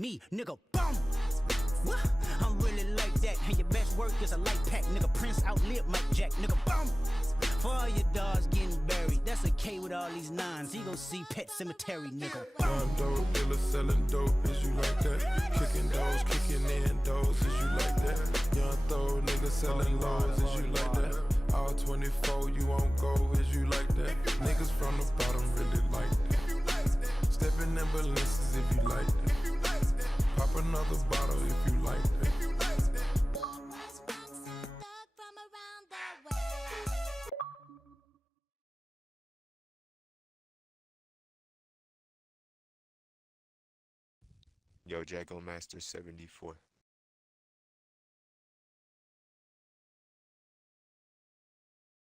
Me, nigga, bum. What? I'm really like that. And your best work is a light pack. Nigga, Prince outlived Mike Jack. Nigga, bum. For all your dogs getting buried. That's a K with all these nines. He gon' see Pet Cemetery, nigga. Young dope dealer selling dope. Is you like that? Kicking doors, kicking in doors. Is you like that? Young throw nigga selling lows. Is you like that? All 24, you won't go. Is you like that? Niggas from the bottom really like that. Stepping in balances if you like that. Pop another bottle if you like that. Yo, Jacko Master 74.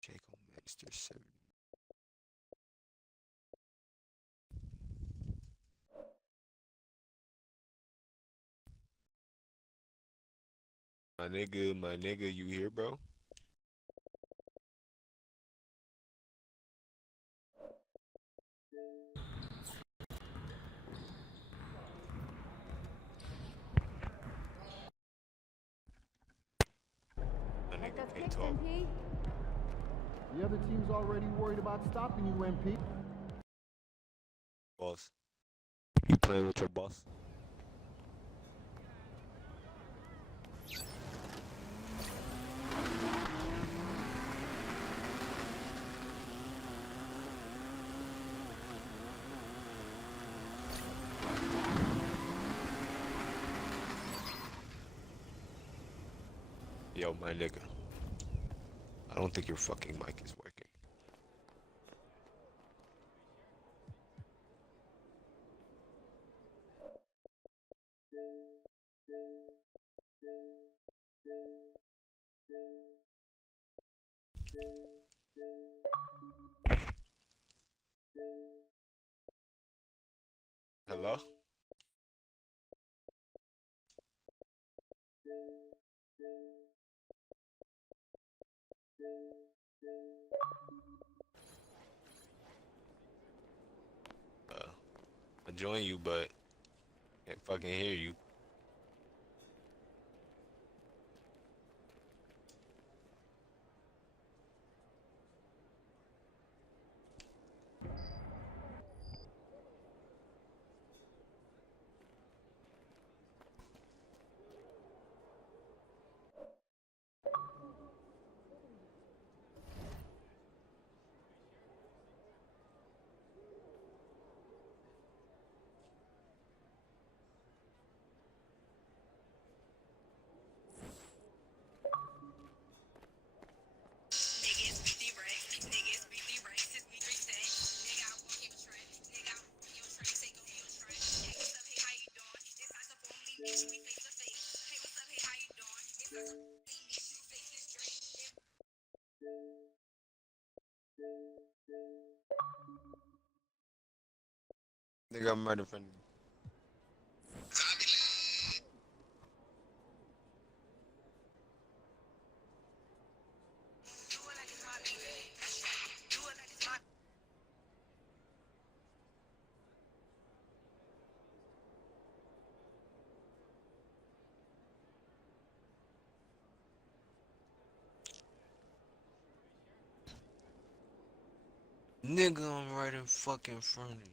Jacko Master 70. My nigga, you here, bro? My nigga can't talk. MP. The other team's already worried about stopping you, MP. Boss. You playing with your boss? Yo, my nigga. I don't think your fucking mic is working. Hello? I join you, but can't fucking hear you. Nigga, I'm right in front of you. Nigga, I'm right in fucking front of you.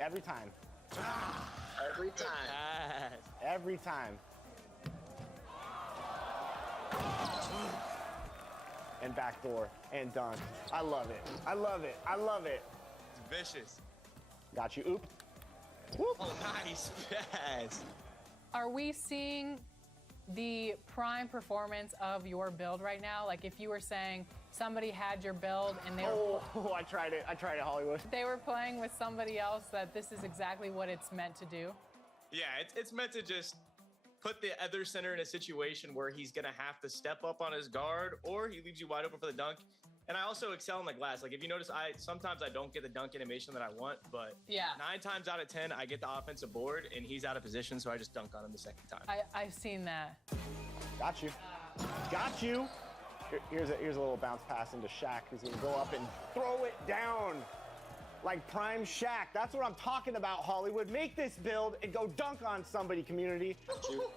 Every time. Every time. Every time. And backdoor and dunk. I love it. I love it. I love it. It's vicious. Got you. Oop. Whoop. Oh, nice pass. Are we seeing the prime performance of your build right now? Like if you were saying somebody had your build and they were I tried it. I tried it, Hollywood. they were playing with somebody else, that this is exactly what it's meant to do? Yeah, it's meant to just put the other center in a situation where he's gonna have to step up on his guard, or he leaves you wide open for the dunk. And I also excel in the glass. Like if you notice, sometimes I don't get the dunk animation that I want, but Yeah. 9 times out of 10, I get the offensive board and he's out of position, so I just dunk on him the second time. I've seen that. Got you. Got you. Here's a little bounce pass into Shaq, who's gonna go up and throw it down like prime Shaq. That's what I'm talking about, Hollywood. Make this build and go dunk on somebody, community. Got you.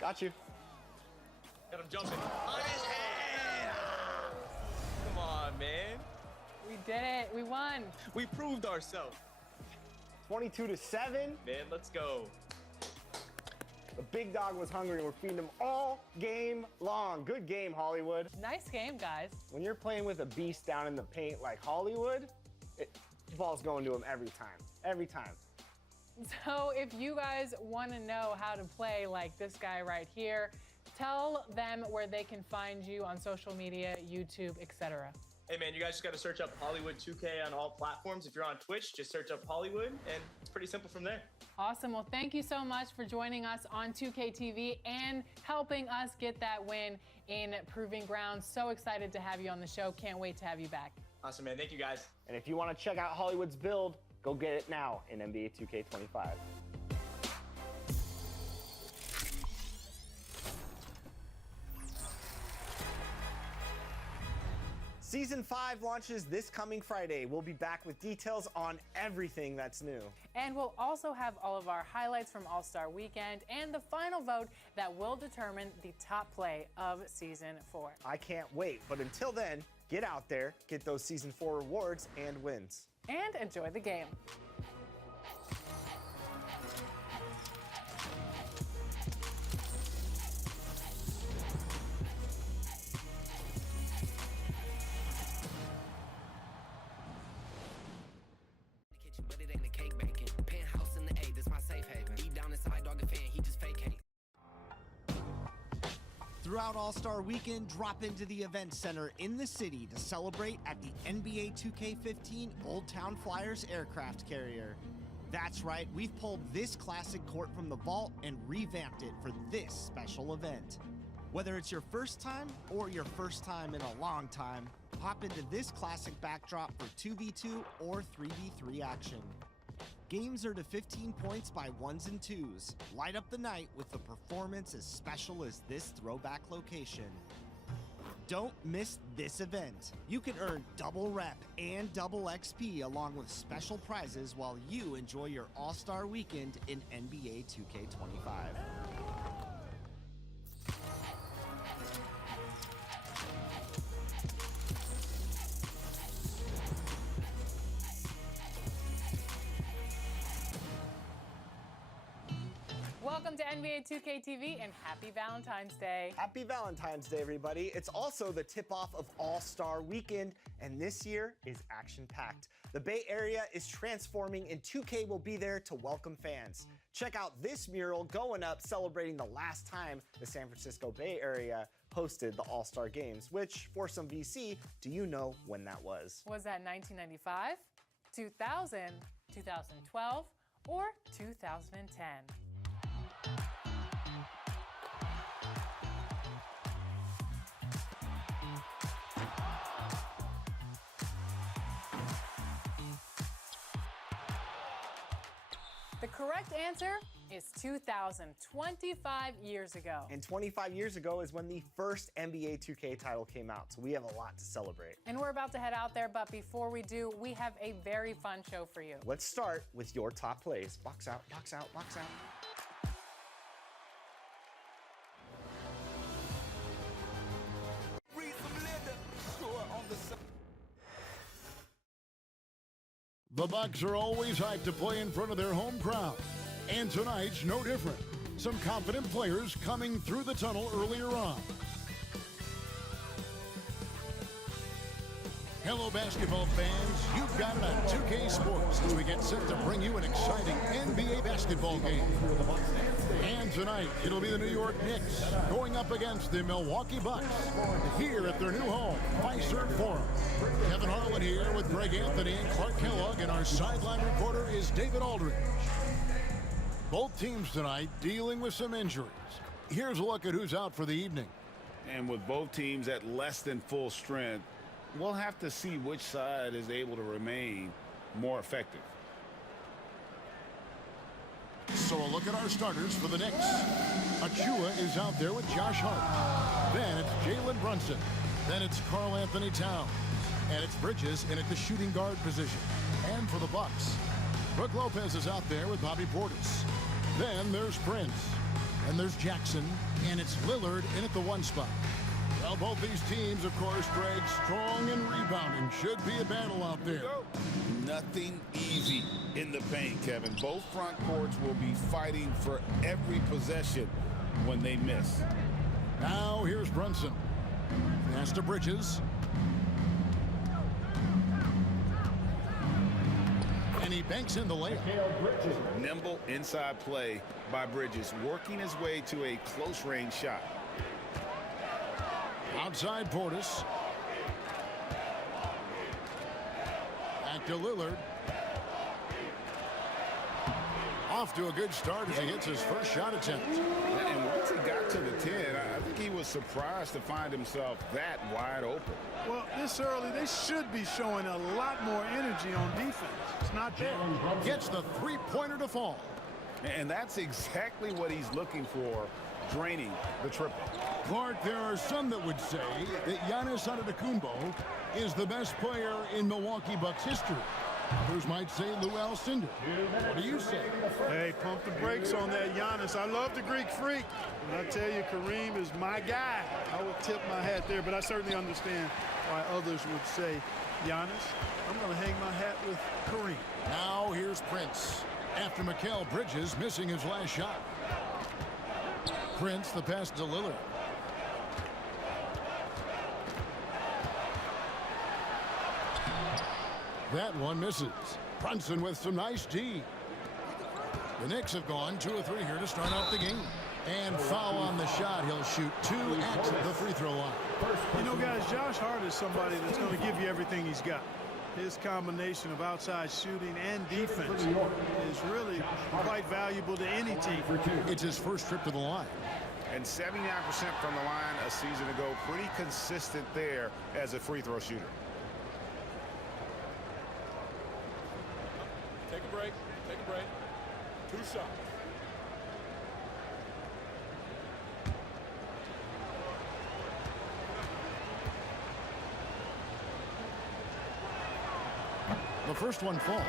Got you. Got him jumping on his head. Come on, man. We did it. We won. We proved ourselves. 22-7. Man, let's go. The big dog was hungry, and we're feeding him all game long. Good game, Hollywood. Nice game, guys. When you're playing with a beast down in the paint like Hollywood, the ball's going to him every time. Every time. So if you guys want to know how to play like this guy right here, tell them where they can find you on social media, YouTube, etc. Hey man, you guys just gotta search up Hollywood 2K on all platforms. If you're on Twitch, just search up Hollywood, and it's pretty simple from there. Awesome. Well, thank you so much for joining us on 2K TV and helping us get that win in Proving Ground. So excited to have you on the show. Can't wait to have you back. Awesome, man. Thank you, guys. And if you want to check out Hollywood's build, go get it now in NBA 2K25. Season 5 launches this coming Friday. We'll be back with details on everything that's new. And we'll also have all of our highlights from All-Star Weekend and the final vote that will determine the top play of Season 4. I can't wait, but until then, get out there, get those Season 4 rewards and wins. And enjoy the game. But it ain't a cake baking. Penthouse in the A, this my safe haven. Deep down inside, dog a fan, he just fake hate. Throughout All-Star Weekend, drop into the event center in the city to celebrate at the NBA 2K15 Old Town Flyers aircraft carrier. That's right, we've pulled this classic court from the vault and revamped it for this special event. Whether it's your first time or your first time in a long time, hop into this classic backdrop for 2v2 or 3v3 action. Games are to 15 points by ones and twos. Light up the night with a performance as special as this throwback location. Don't miss this event. You can earn double rep and double XP along with special prizes while you enjoy your All-Star Weekend in NBA 2K25. Welcome to NBA 2K TV and happy Valentine's Day. Happy Valentine's Day, everybody. It's also the tip-off of All-Star Weekend, and this year is action-packed. The Bay Area is transforming, and 2K will be there to welcome fans. Check out this mural going up celebrating the last time the San Francisco Bay Area hosted the All-Star Games, which, for some VC, do you know when that was? Was that 1995, 2000, 2012, or 2010? The correct answer is 2000, 25 years ago. And 25 years ago is when the first NBA 2K title came out, so we have a lot to celebrate. And we're about to head out there, but before we do, we have a very fun show for you. Let's start with your top plays. Box out, box out, box out. The Bucks are always hyped to play in front of their home crowd, and tonight's no different. Some confident players coming through the tunnel earlier on. Hello, basketball fans. You've got it on 2K Sports as we get set to bring you an exciting NBA basketball game. And tonight, it'll be the New York Knicks going up against the Milwaukee Bucks here at their new home, Fiserv Forum. Kevin Harlan here with Greg Anthony and Clark Kellogg, and our sideline reporter is David Aldridge. Both teams tonight dealing with some injuries. Here's a look at who's out for the evening. And with both teams at less than full strength, we'll have to see which side is able to remain more effective. So a look at our starters for the Knicks. Achua is out there with Josh Hart. Then it's Jalen Brunson. Then it's Karl Anthony Towns. And it's Bridges in at the shooting guard position. And for the Bucks, Brook Lopez is out there with Bobby Portis. Then there's Prince. And there's Jackson. And it's Lillard in at the 1 spot. Well, both these teams, of course, Greg, strong and rebounding. Should be a battle out there. Nothing easy in the paint, Kevin. Both front courts will be fighting for every possession when they miss. Now here's Brunson. Pass to Bridges. And he banks in the layup. Nimble inside play by Bridges, working his way to a close-range shot. Outside Portis. Back to Lillard. Off to a good start as he hits his first shot attempt. And once he got to the 10, I think he was surprised to find himself that wide open. Well, this early, they should be showing a lot more energy on defense. It's not there. Gets the three-pointer to fall. And that's exactly what he's looking for, draining the triple. Clark, there are some that would say that Giannis Antetokounmpo is the best player in Milwaukee Bucks history. Others might say Lou Alcindor. What do you say? Hey, pump the brakes on that Giannis. I love the Greek freak. And I tell you, Kareem is my guy. I would tip my hat there, but I certainly understand why others would say Giannis. I'm going to hang my hat with Kareem. Now here's Prince. After Mikal Bridges missing his last shot. Prince, the pass to Lillard. That one misses. Brunson with some nice D. The Knicks have gone 2 of 3 here to start off the game. And foul on the shot. He'll shoot 2 at the free throw line. You know, guys, Josh Hart is somebody that's going to give you everything he's got. His combination of outside shooting and defense is really quite valuable to any team. It's his first trip to the line. And 79% from the line a season ago. Pretty consistent there as a free throw shooter. Take a break. Take a break. 2 shots. The first one falls.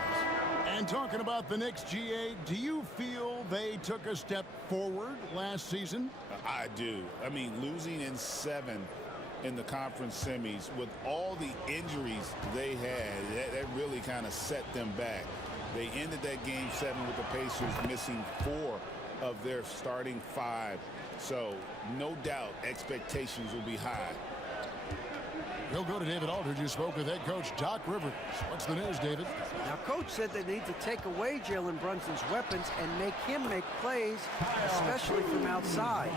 And talking about the Knicks, GA, do you feel they took a step forward last season? I do. I mean, losing in 7 in the conference semis with all the injuries they had, that really kind of set them back. They ended that game 7 with the Pacers missing 4 of their starting 5. So no doubt expectations will be high. We'll go to David Aldridge, who spoke with head coach Doc Rivers. What's the news, David? Now, Coach said they need to take away Jalen Brunson's weapons and make him make plays, especially from outside.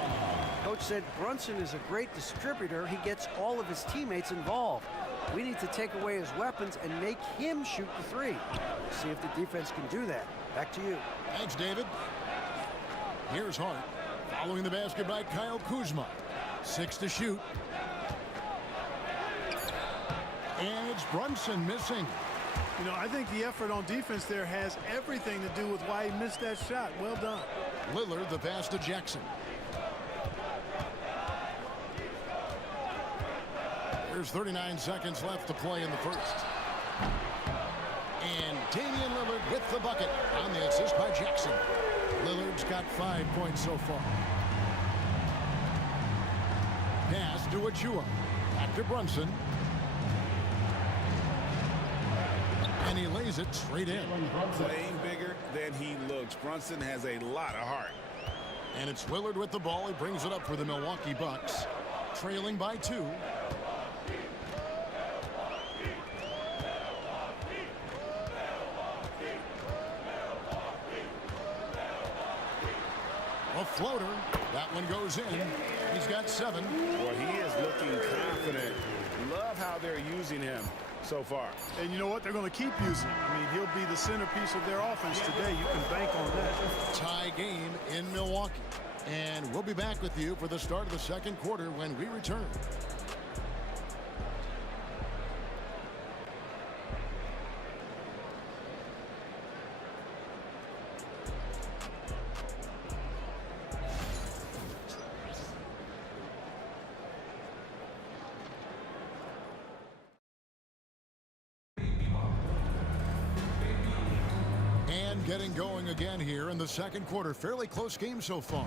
Coach said Brunson is a great distributor. He gets all of his teammates involved. We need to take away his weapons and make him shoot the 3. See if the defense can do that. Back to you. Thanks, David. Here's Hart. Following the basket by Kyle Kuzma. 6 to shoot. And it's Brunson missing. You know, I think the effort on defense there has everything to do with why he missed that shot. Well done. Lillard, the pass to Jackson. There's 39 seconds left to play in the first. And Damian Lillard with the bucket on the assist by Jackson. Lillard's got 5 points so far. Pass to Achua. Back to Brunson. And he lays it straight in. Playing bigger than he looks. Brunson has a lot of heart. And it's Lillard with the ball. He brings it up for the Milwaukee Bucks. Trailing by 2. A floater. That one goes in. He's got 7. Well, he is looking confident. Love how they're using him so far. And you know what? They're going to keep using him. I mean, he'll be the centerpiece of their offense today. You can bank on that. Tie game in Milwaukee. And we'll be back with you for the start of the second quarter when we return. Getting going again here in the second quarter. Fairly close game so far.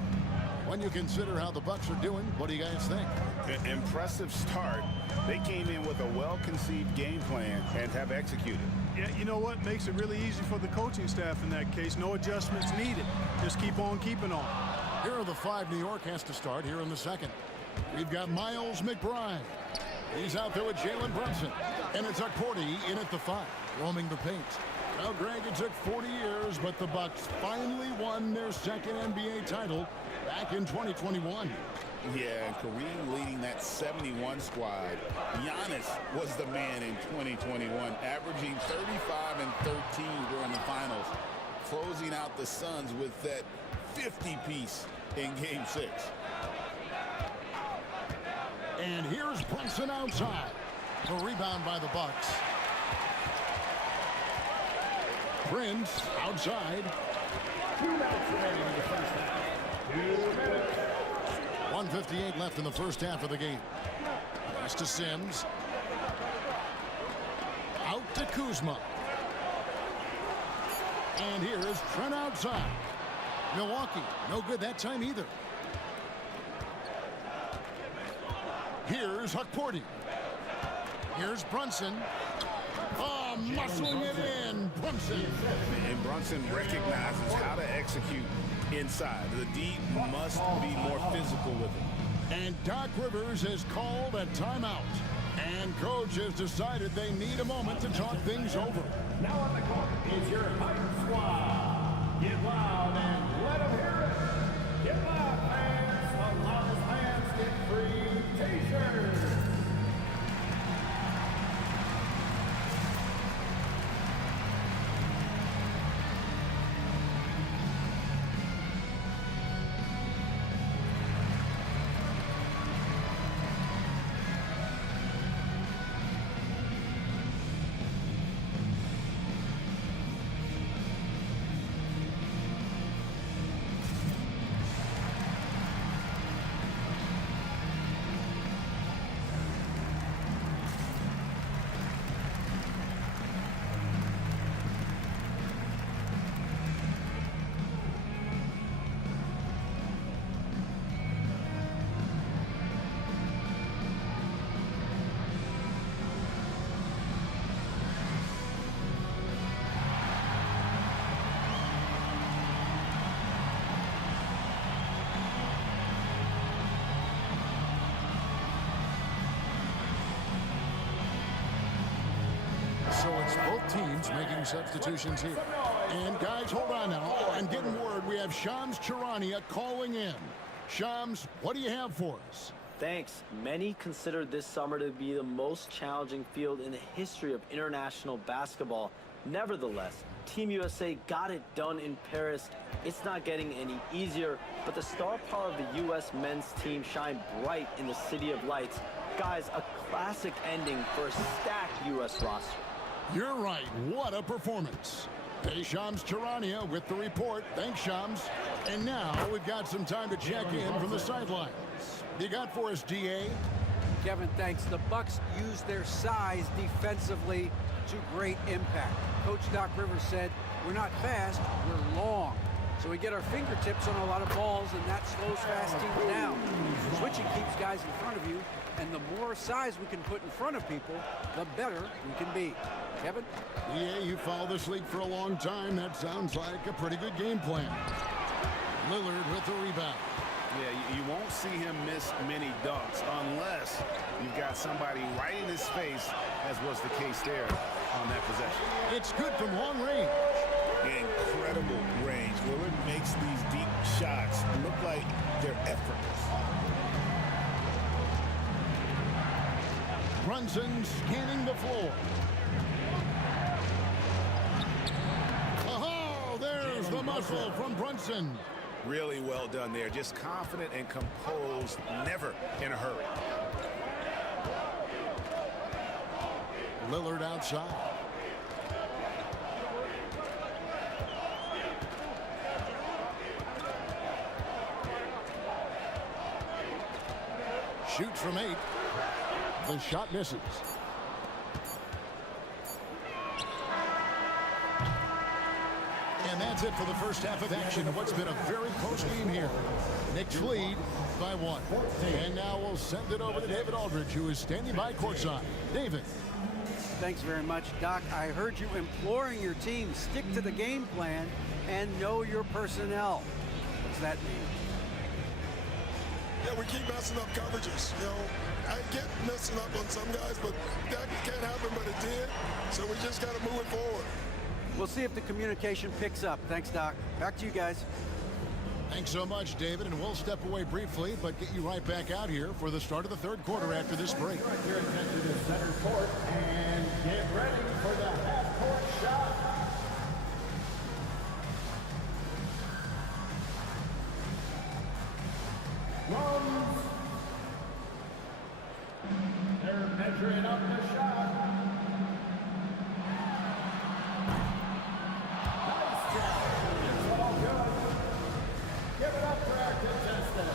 When you consider how the Bucks are doing, what do you guys think? An impressive start. They came in with a well-conceived game plan and have executed. Yeah, you know what? Makes it really easy for the coaching staff in that case. No adjustments needed. Just keep on keeping on. Here are the 5 New York has to start here in the second. We've got Miles McBride. He's out there with Jalen Brunson. And it's Porty in at the 5, roaming the paint. Well, Greg, it took 40 years, but the Bucks finally won their second NBA title back in 2021. Yeah, and Kareem leading that 71 squad. Giannis was the man in 2021, averaging 35 and 13 during the finals, closing out the Suns with that 50-piece in Game 6. And here's Brunson outside. The rebound by the Bucks. Prince outside. 1:58 left in the first half of the game. Pass to Sims. Out to Kuzma. And here's Trent outside. Milwaukee, no good that time either. Here's Porty. Here's Brunson. Oh, muscling it in. Brunson. And Brunson recognizes how to execute inside. The D must be more physical with him. And Doc Rivers has called a timeout. And coach has decided they need a moment to talk things over. Now on the court is your Tiger squad. Get loud and let them hear it. Get loud, fans. The loudest fans get free t-shirts. So it's both teams making substitutions here. And guys, hold on now. I'm getting word we have Shams Charania calling in. Shams, what do you have for us? Thanks. Many consider this summer to be the most challenging field in the history of international basketball. Nevertheless, Team USA got it done in Paris. It's not getting any easier, but the star power of the U.S. men's team shined bright in the City of Lights. Guys, a classic ending for a stacked U.S. roster. You're right. What a performance. Hey, Shams Charania with the report. Thanks, Shams. And now we've got some time to check in from the sidelines. You got for us, DA? Kevin, thanks. The Bucks used their size defensively to great impact. Coach Doc Rivers said, we're not fast, we're long. So we get our fingertips on a lot of balls, and that slows fast teams down. Switching keeps guys in front of you, and the more size we can put in front of people, the better we can be. Kevin? Yeah, you followed this league for a long time. That sounds like a pretty good game plan. Lillard with the rebound. Yeah, you won't see him miss many dunks unless you've got somebody right in his face, as was the case there on that possession. It's good from long range. Incredible range. Lillard makes these deep shots look like they're effortless. Brunson scanning the floor. Oh, there's the muscle from Brunson. Really well done there. Just confident and composed, never in a hurry. Lillard outside. Shoots from 8. The shot misses. And that's it for the first half of action of what's been a very close game here. Knicks lead by 1. And now we'll send it over to David Aldridge, who is standing by courtside. David. Thanks very much, Doc. I heard you imploring your team, stick to the game plan and know your personnel. What's that mean? Yeah, we keep messing up coverages. You know, I get messing up on some guys, but that can't happen, but it did. So we just got to move it forward. We'll see if the communication picks up. Thanks, Doc. Back to you guys. Thanks so much, David, and we'll step away briefly, but get you right back out here for the start of the third quarter after this break. Direct your attention to center court and get ready for the half-court shot. Rose. They're measuring up the shot. Nice job. It's all good. Give it up for our contestant.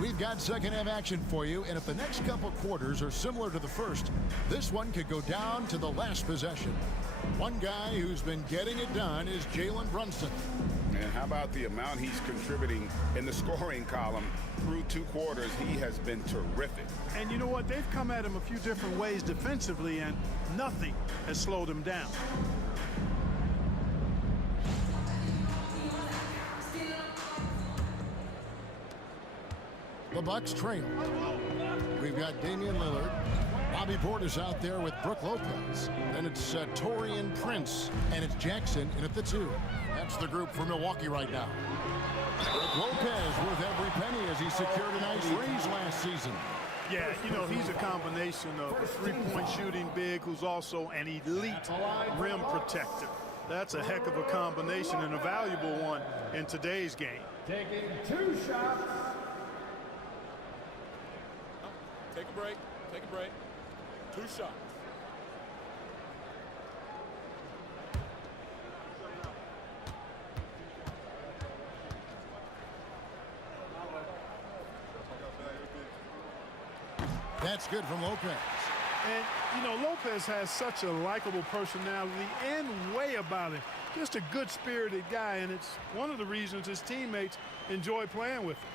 We've got second half action for you, and if the next couple quarters are similar to the first, this one could go down to the last possession. One guy who's been getting it done is Jalen Brunson. And how about the amount he's contributing in the scoring column through 2 quarters? He has been terrific. And you know what? They've come at him a few different ways defensively, and nothing has slowed him down. The Bucks trail. We've got Damian Lillard. Bobby Portis out there with Brook Lopez. Then it's Taurean Prince, and it's Jackson in at the 2. That's the group for Milwaukee right now. Brook Lopez worth every penny as he secured a nice raise last season. Yeah, you know, he's a combination of a three-point shooting big who's also an elite rim protector. That's a heck of a combination and a valuable one in today's game. Taking 2 shots. Take a break. Take a break. 2 shots. That's good from Lopez. And, you know, Lopez has such a likable personality and way about him. Just a good-spirited guy, and it's one of the reasons his teammates enjoy playing with him.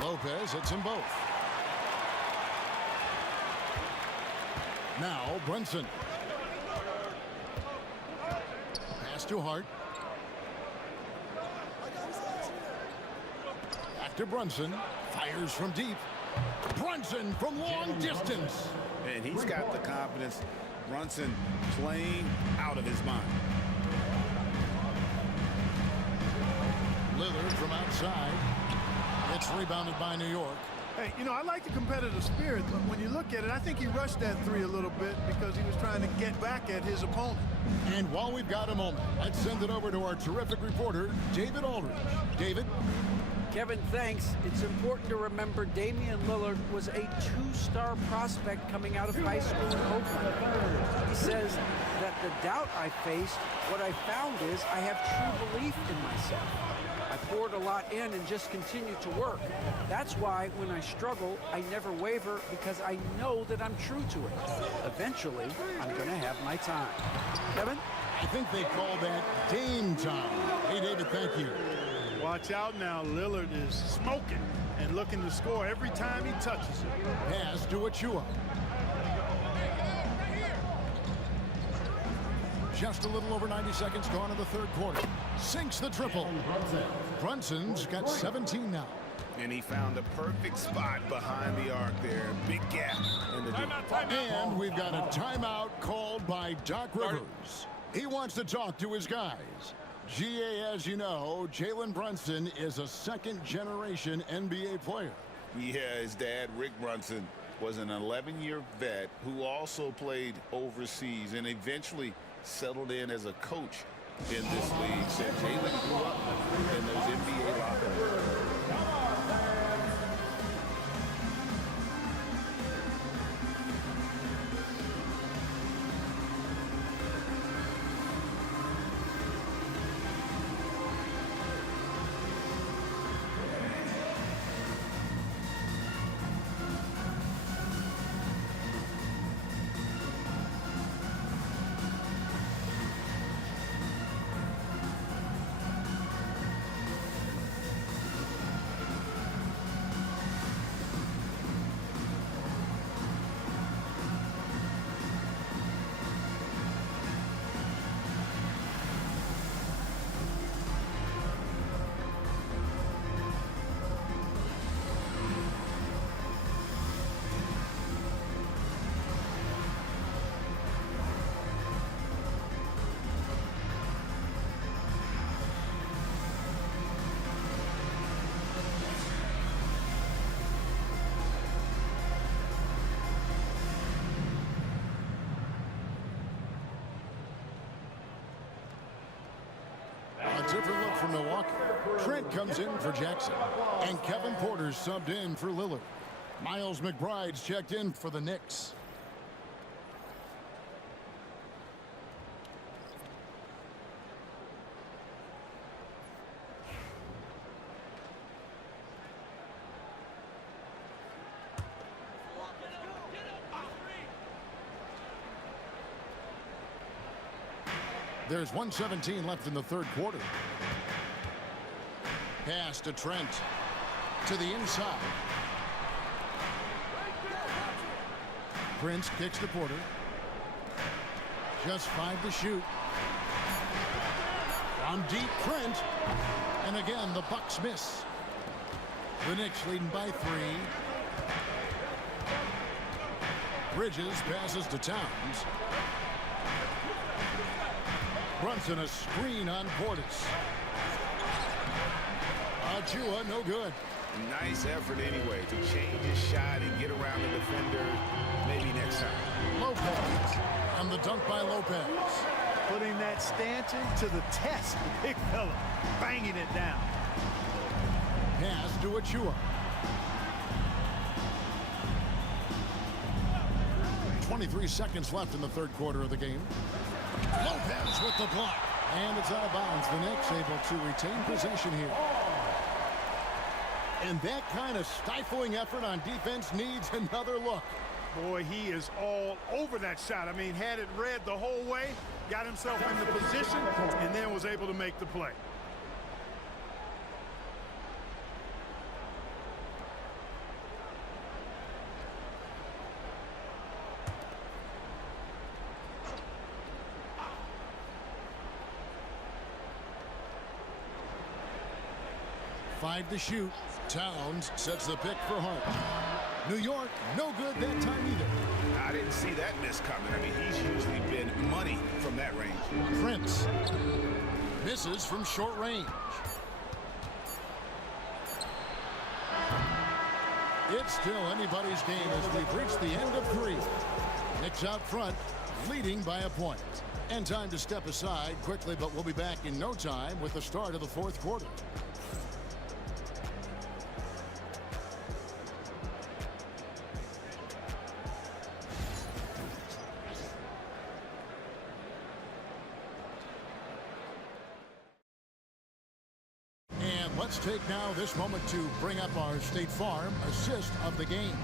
Lopez hits them both. Now Brunson. Pass to Hart. Back to Brunson. Fires from deep. Brunson from long distance. And he's got the confidence. Brunson playing out of his mind. Lillard from outside. It's rebounded by New York. Hey, you know, I like the competitive spirit, but when you look at it, I think he rushed that three a little bit because he was trying to get back at his opponent. And while we've got a moment, let's send it over to our terrific reporter, David Aldridge. David? Kevin, thanks. It's important to remember Damian Lillard was a two-star prospect coming out of high school in Oakland. He says that the doubt I faced, what I found is I have true belief in myself. I poured a lot in and just continued to work. That's why when I struggle, I never waver because I know that I'm true to it. Eventually, I'm going to have my time. Kevin? I think they call that Dame time. Hey, David, thank you. Watch out now. Lillard is smoking and looking to score every time he touches it. Pass to Achua. Just a little over 90 seconds gone in the third quarter. Sinks the triple. Brunson's got 17 now. And he found the perfect spot behind the arc there. Big gap in the timeout. And we've got a timeout called by Doc Rivers. He wants to talk to his guys. GA, as you know, Jalen Brunson is a second-generation NBA player. Yeah, his dad, Rick Brunson, was an 11-year vet who also played overseas and eventually settled in as a coach in this league. So Jalen grew up in those NBA locker rooms. A different look from Milwaukee. Trent comes in for Jackson. And Kevin Porter's subbed in for Lillard. Miles McBride's checked in for the Knicks. There's 1:17 left in the third quarter. Pass to Trent. To the inside. Prince kicks to Porter. Just 5 to shoot. From deep, Trent. And again, the Bucks miss. The Knicks leading by 3. Bridges passes to Towns. Brunson a screen on Portis. Achua no good. Nice effort anyway to change his shot and get around the defender maybe next time. Lopez. And the dunk by Lopez. Putting that stanchion to the test, the big fella. Banging it down. Pass to Achua. 23 seconds left in the third quarter of the game. Lopez with the block. And it's out of bounds. The Knicks able to retain possession here. And that kind of stifling effort on defense needs another look. Boy, he is all over that shot. I mean, had it read the whole way, got himself into position, and then was able to make the play. 5 to shoot. Towns sets the pick for Hart. New York, no good that time either. I didn't see that miss coming. I mean, he's usually been money from that range. Prince misses from short range. It's still anybody's game as we've reached the end of 3. Knicks out front, leading by a point. And time to step aside quickly, but we'll be back in no time with the start of the 4th quarter. Let's take now this moment to bring up our State Farm assist of the game.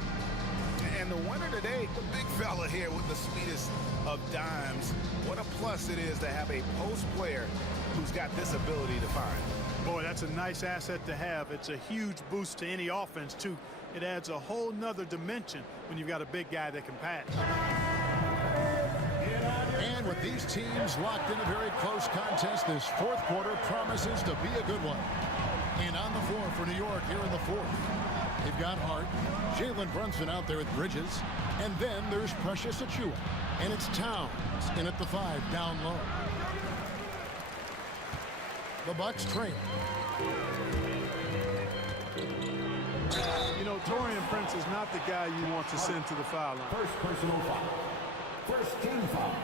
And the winner today, the big fella here with the sweetest of dimes. What a plus it is to have a post player who's got this ability to find. Boy, that's a nice asset to have. It's a huge boost to any offense, too. It adds a whole nother dimension when you've got a big guy that can pass. And with these teams locked in a very close contest, this 4th quarter promises to be a good one. And on the floor for New York here in the 4th. They've got Hart, Jalen Brunson out there with Bridges, and then there's Precious Achiuwa. And it's Towns in at the 5 down low. The Bucks trail. You know, Taurean Prince is not the guy you want to send to the foul line. First personal foul. First team foul.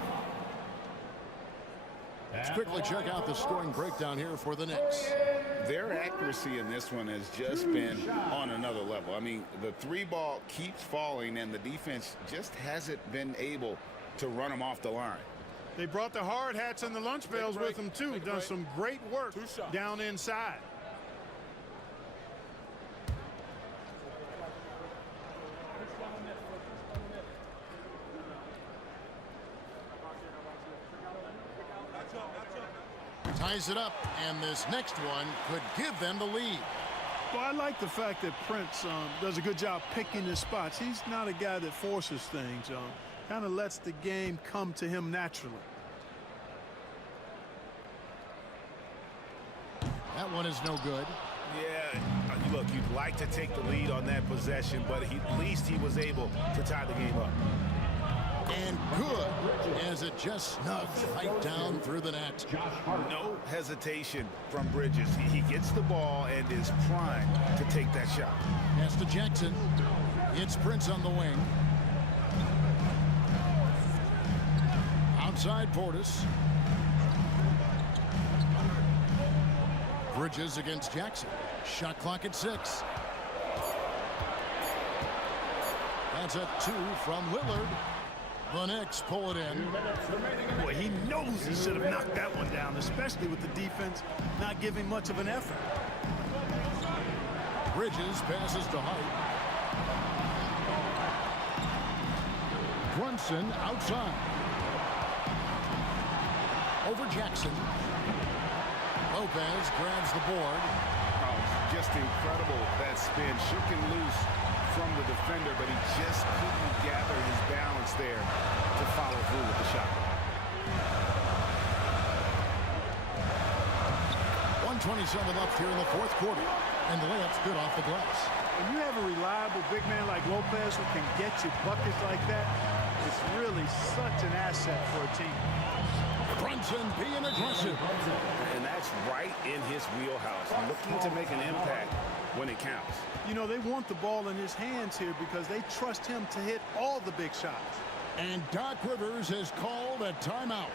Let's quickly check out the scoring breakdown here for the Knicks. Their accuracy in this one has just been on another level. I mean, the 3-ball keeps falling, and the defense just hasn't been able to run them off the line. They brought the hard hats and the lunch bells with them, too. Done some great work down inside. Ties it up, and this next one could give them the lead. Well, I like the fact that Prince does a good job picking his spots. He's not a guy that forces things. Kind of lets the game come to him naturally. That one is no good. Yeah, look, you'd like to take the lead on that possession, but at least he was able to tie the game up. And good, as it just snugs right down through the net. No hesitation from Bridges. He gets the ball and is primed to take that shot. Pass to Jackson. It's Prince on the wing. Outside Portis. Bridges against Jackson. Shot clock at 6. That's a 2 from Lillard. The Knicks pull it in. Boy, he knows he should have knocked that one down, especially with the defense not giving much of an effort. Bridges passes to Hart. Brunson outside. Over Jackson. Lopez grabs the board. Oh, just incredible. That spin shook him loose from the defender, but he just couldn't gather his balance there to follow through with the shot. 1:27 left here in the 4th quarter, and the layup's good off the glass. When you have a reliable big man like Lopez who can get you buckets like that, it's really such an asset for a team. Brunson being aggressive. And that's right in his wheelhouse, looking to make an impact when it counts. You know, they want the ball in his hands here because they trust him to hit all the big shots. And Doc Rivers has called a timeout.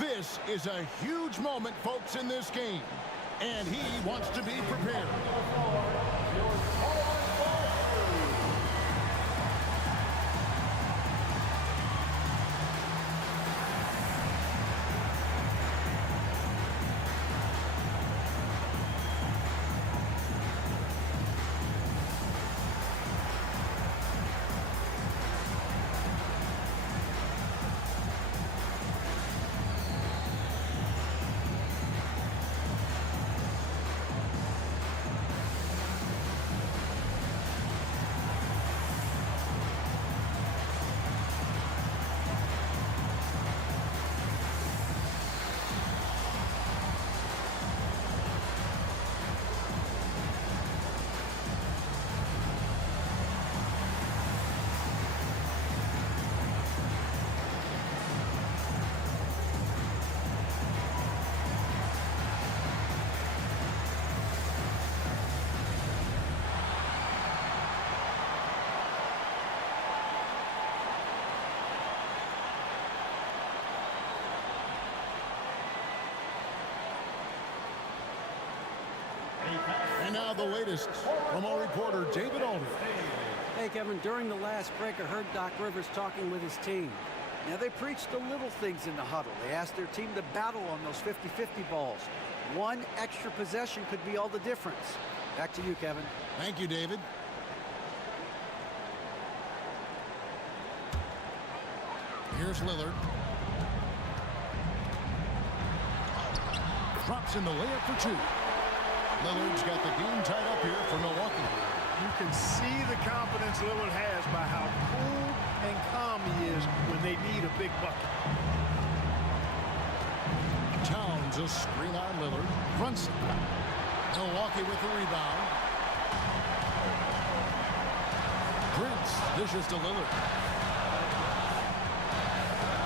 This is a huge moment, folks, in this game. And he wants to be prepared. the latest from our reporter, David Alder. Hey, Kevin, during the last break, I heard Doc Rivers talking with his team. Now, they preached the little things in the huddle. They asked their team to battle on those 50-50 balls. One extra possession could be all the difference. Back to you, Kevin. Thank you, David. Here's Lillard. Drops in the layup for two. Lillard's got the game tied up here for Milwaukee. You can see the confidence Lillard has by how cool and calm he is when they need a big bucket. Towns a screen on Lillard. Brunson. Milwaukee with the rebound. Prince dishes to Lillard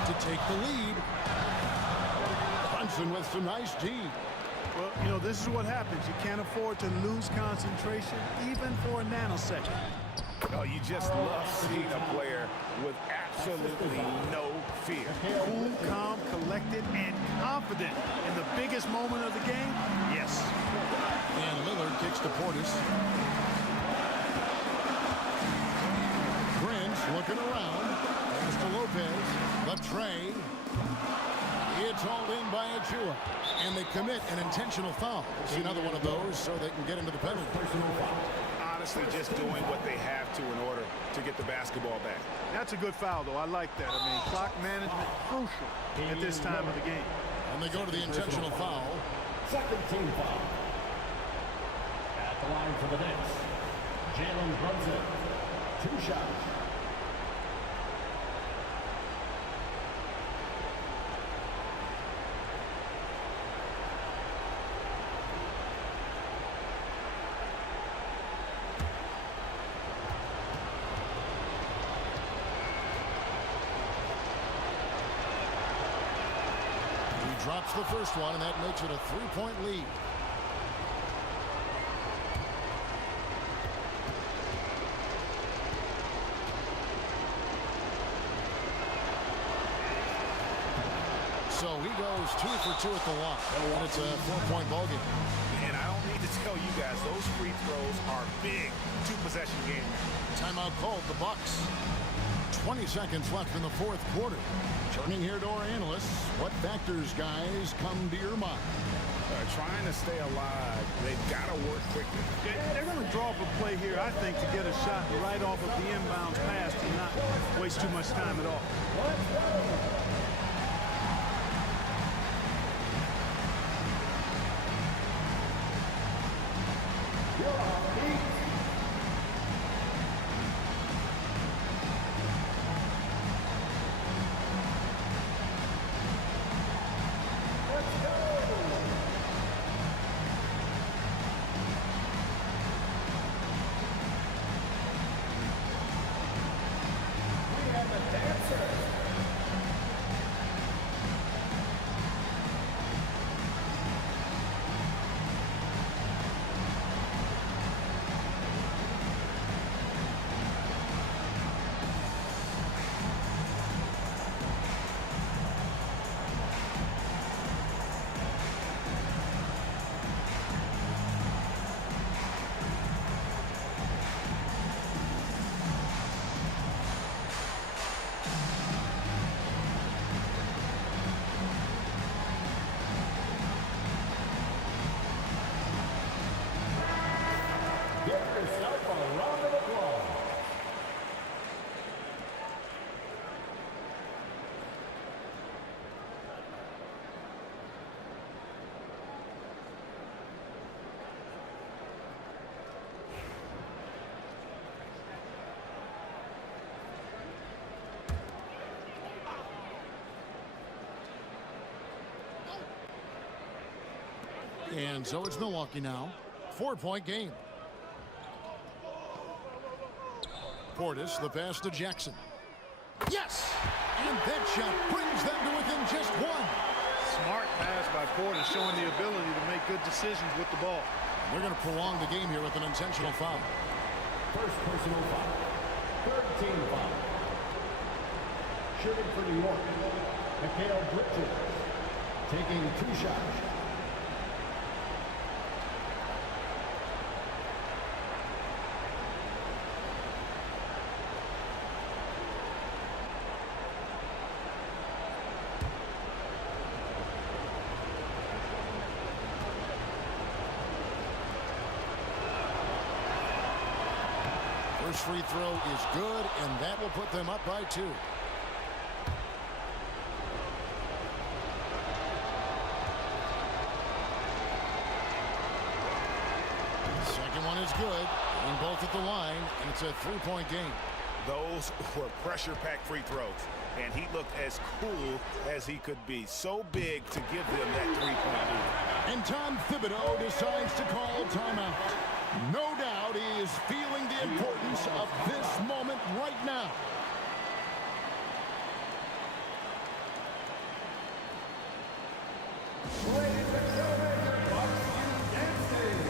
to take the lead. Brunson with some nice D. Well, you know, this is what happens. You can't afford to lose concentration even for a nanosecond. Oh, you just love seeing a player with absolutely no fear. Cool, calm, collected, and confident in the biggest moment of the game. Yes. And Lillard kicks to Portis. Prince looking around. Pass to Lopez. The tray. It's hauled in by Achua. And they commit an intentional foul. See another one of those so they can get into the penalty. Honestly, just doing what they have to in order to get the basketball back. That's a good foul, though. I like that. I mean, clock management crucial at this time of the game. And they go to the intentional foul. Second team foul. At the line for the Knicks, Jalen Brunson. 2 shots. Drops the first one, and that makes it a 3-point lead. So he goes 2 for 2 at the line. And it's a 4-point ball game. And I don't need to tell you guys, those free throws are big 2-possession game. Timeout called the Bucks. 20 seconds left in the fourth quarter. Turning here to our analysts, what factors, guys, come to your mind? Trying to stay alive. They've got to work quickly. They're going to draw up a play here, I think, to get a shot right off of the inbounds pass and not waste too much time at all. And so it's Milwaukee now. 4-point game. Portis, the pass to Jackson. Yes! And that shot brings them to within just one. Smart pass by Portis, showing the ability to make good decisions with the ball. We're going to prolong the game here with an intentional foul. First personal foul. Third team foul. Shooting for New York, Mikal Bridges, taking 2 shots. First free throw is good, and that will put them up by 2. Second one is good. And both at the line, and it's a 3-point game. Those were pressure-packed free throws, and he looked as cool as he could be. So big to give them that 3-point lead. And Tom Thibodeau decides to call timeout. No doubt he is feeling the importance of this moment right now. Ladies and gentlemen, your Bucks dancing.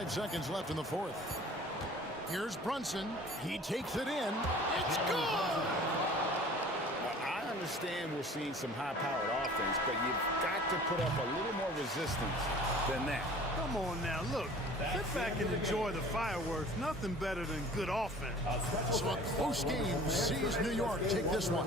5 seconds left in the fourth. Here's Brunson. He takes it in. It's good! I understand we're seeing some high-powered offense, but you've got to put up a little more resistance than that. Come on now, look. Sit back and enjoy the fireworks. Nothing better than good offense. So a close game sees New York take this one.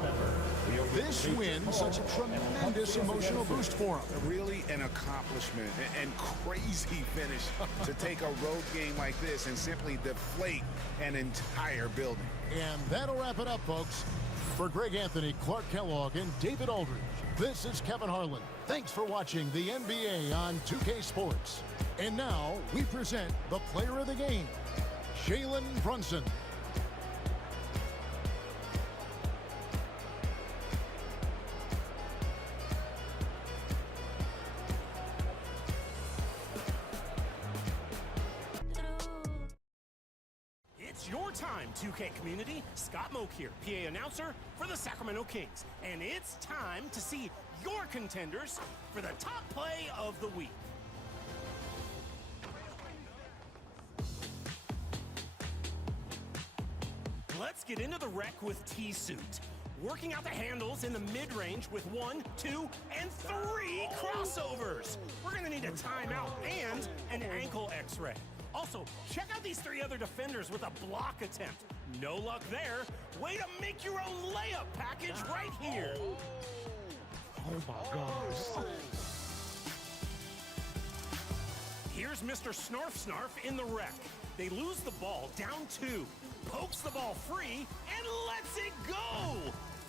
This win, such a tremendous emotional boost for them. Really an accomplishment and crazy finish to take a road game like this and simply deflate an entire building. And that'll wrap it up, folks. For Greg Anthony, Clark Kellogg, and David Aldridge, this is Kevin Harlan. Thanks for watching the NBA on 2K Sports. And now we present the player of the game, Jalen Brunson. It's your time, 2K community. Scott Moak here, PA announcer for the Sacramento Kings. And it's time to see your contenders for the top play of the week. Let's get into the wreck with T-Suit. Working out the handles in the mid-range with 1, 2, and 3 crossovers. We're gonna need a timeout and an ankle x-ray. Also, check out these 3 other defenders with a block attempt. No luck there. Way to make your own layup package right here. Oh my gosh. Here's Mr. Snarf in the wreck. They lose the ball down 2. Pokes the ball free and lets it go.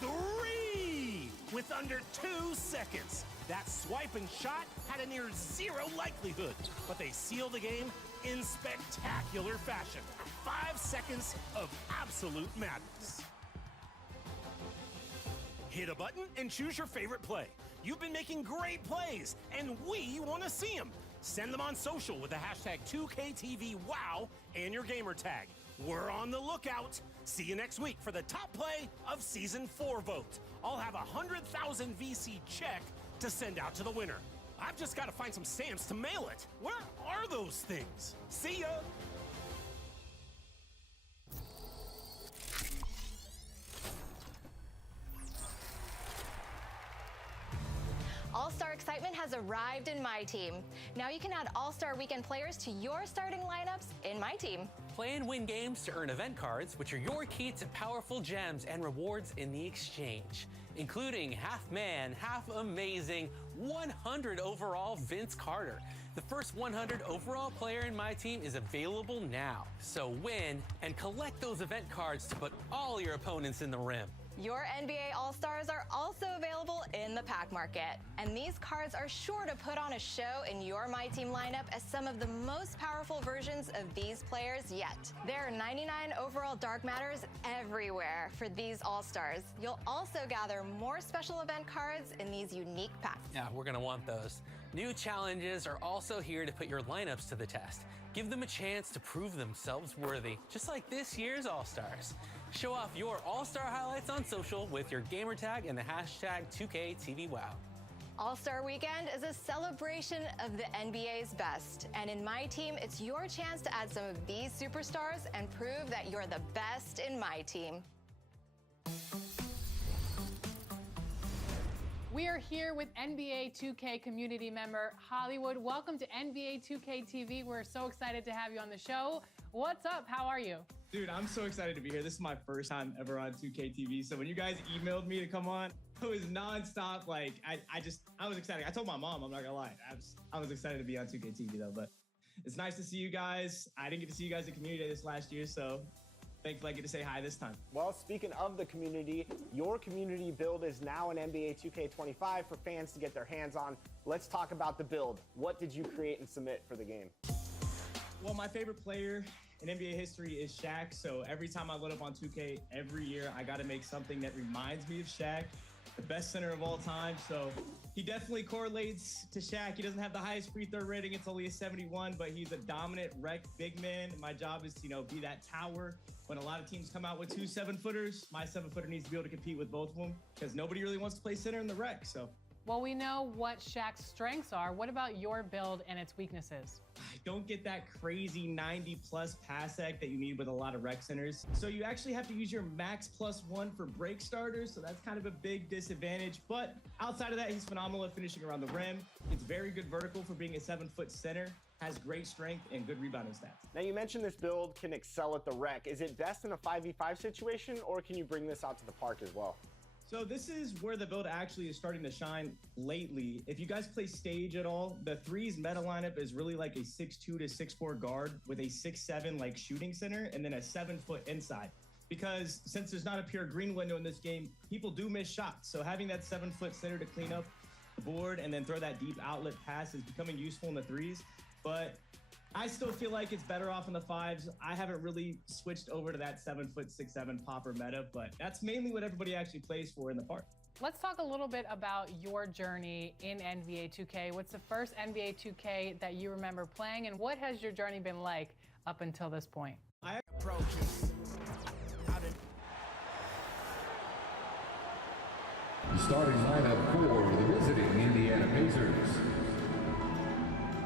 3 with under 2 seconds. That swipe and shot had a near 0 likelihood, but they seal the game in spectacular fashion. 5 seconds of absolute madness. Hit a button and choose your favorite play. You've been making great plays, and we want to see them. Send them on social with the hashtag 2KTVWOW and your gamer tag. We're on the lookout. See you next week for the top play of Season 4 vote. I'll have 100,000 VC check to send out to the winner. I've just got to find some stamps to mail it. Where are those things? See ya! All-Star excitement. excitement has arrived in my team. Now you can add All-Star Weekend players to your starting lineups in my team. Play and win games to earn event cards, which are your key to powerful gems and rewards in the exchange, including half man, half amazing, 100 overall Vince Carter. The first 100 overall player in my team is available now. So win and collect those event cards to put all your opponents in the rim. Your NBA All-Stars are also available in the pack market. And these cards are sure to put on a show in your My Team lineup as some of the most powerful versions of these players yet. There are 99 overall Dark Matters everywhere for these All-Stars. You'll also gather more special event cards in these unique packs. Yeah, we're gonna want those. New challenges are also here to put your lineups to the test. Give them a chance to prove themselves worthy, just like this year's All-Stars. Show off your All-Star highlights on social with your gamertag and the hashtag 2KTVWow. All-Star Weekend is a celebration of the NBA's best. And in my team, it's your chance to add some of these superstars and prove that you're the best in my team. We are here with NBA 2K community member Hollywood. Welcome to NBA 2K TV. We're so excited to have you on the show. What's up? How are you? Dude, I'm so excited to be here. This is my first time ever on 2K TV. So when you guys emailed me to come on, it was nonstop. Like, I was excited. I told my mom, I'm not gonna lie. I was excited to be on 2K TV though, but it's nice to see you guys. I didn't get to see you guys at Community Day this last year, so thankfully I get to say hi this time. Well, speaking of the community, your community build is now in NBA 2K25 for fans to get their hands on. Let's talk about the build. What did you create and submit for the game? Well, my favorite player in NBA history is Shaq. So every time I load up on 2K, every year, I got to make something that reminds me of Shaq, the best center of all time. So he definitely correlates to Shaq. He doesn't have the highest free throw rating. It's only a 71, but he's a dominant wreck big man. My job is to, be that tower. When a lot of teams come out with 2 7-footers, my 7-footer needs to be able to compete with both of them because nobody really wants to play center in the wreck. So. Well, we know what Shaq's strengths are. What about your build and its weaknesses? I don't get that crazy 90+ pass act that you need with a lot of rec centers. So you actually have to use your max +1 for break starters. So that's kind of a big disadvantage. But outside of that, he's phenomenal at finishing around the rim. It's very good vertical for being a 7-foot center. Has great strength and good rebounding stats. Now you mentioned this build can excel at the rec. Is it best in a 5v5 situation or can you bring this out to the park as well? So this is where the build actually is starting to shine lately. If you guys play Stage at all, the threes meta lineup is really like a 6'2 to 6'4 guard with a 6'7 like shooting center and then a 7-foot inside. Because since there's not a pure green window in this game, people do miss shots. So having that 7-foot center to clean up the board and then throw that deep outlet pass is becoming useful in the threes. But I still feel like it's better off in the 5s. I haven't really switched over to that 7-foot, 6'7 popper meta, but that's mainly what everybody actually plays for in the park. Let's talk a little bit about your journey in NBA 2K. What's the first NBA 2K that you remember playing, and what has your journey been like up until this point? The starting lineup for the visiting Indiana Pacers.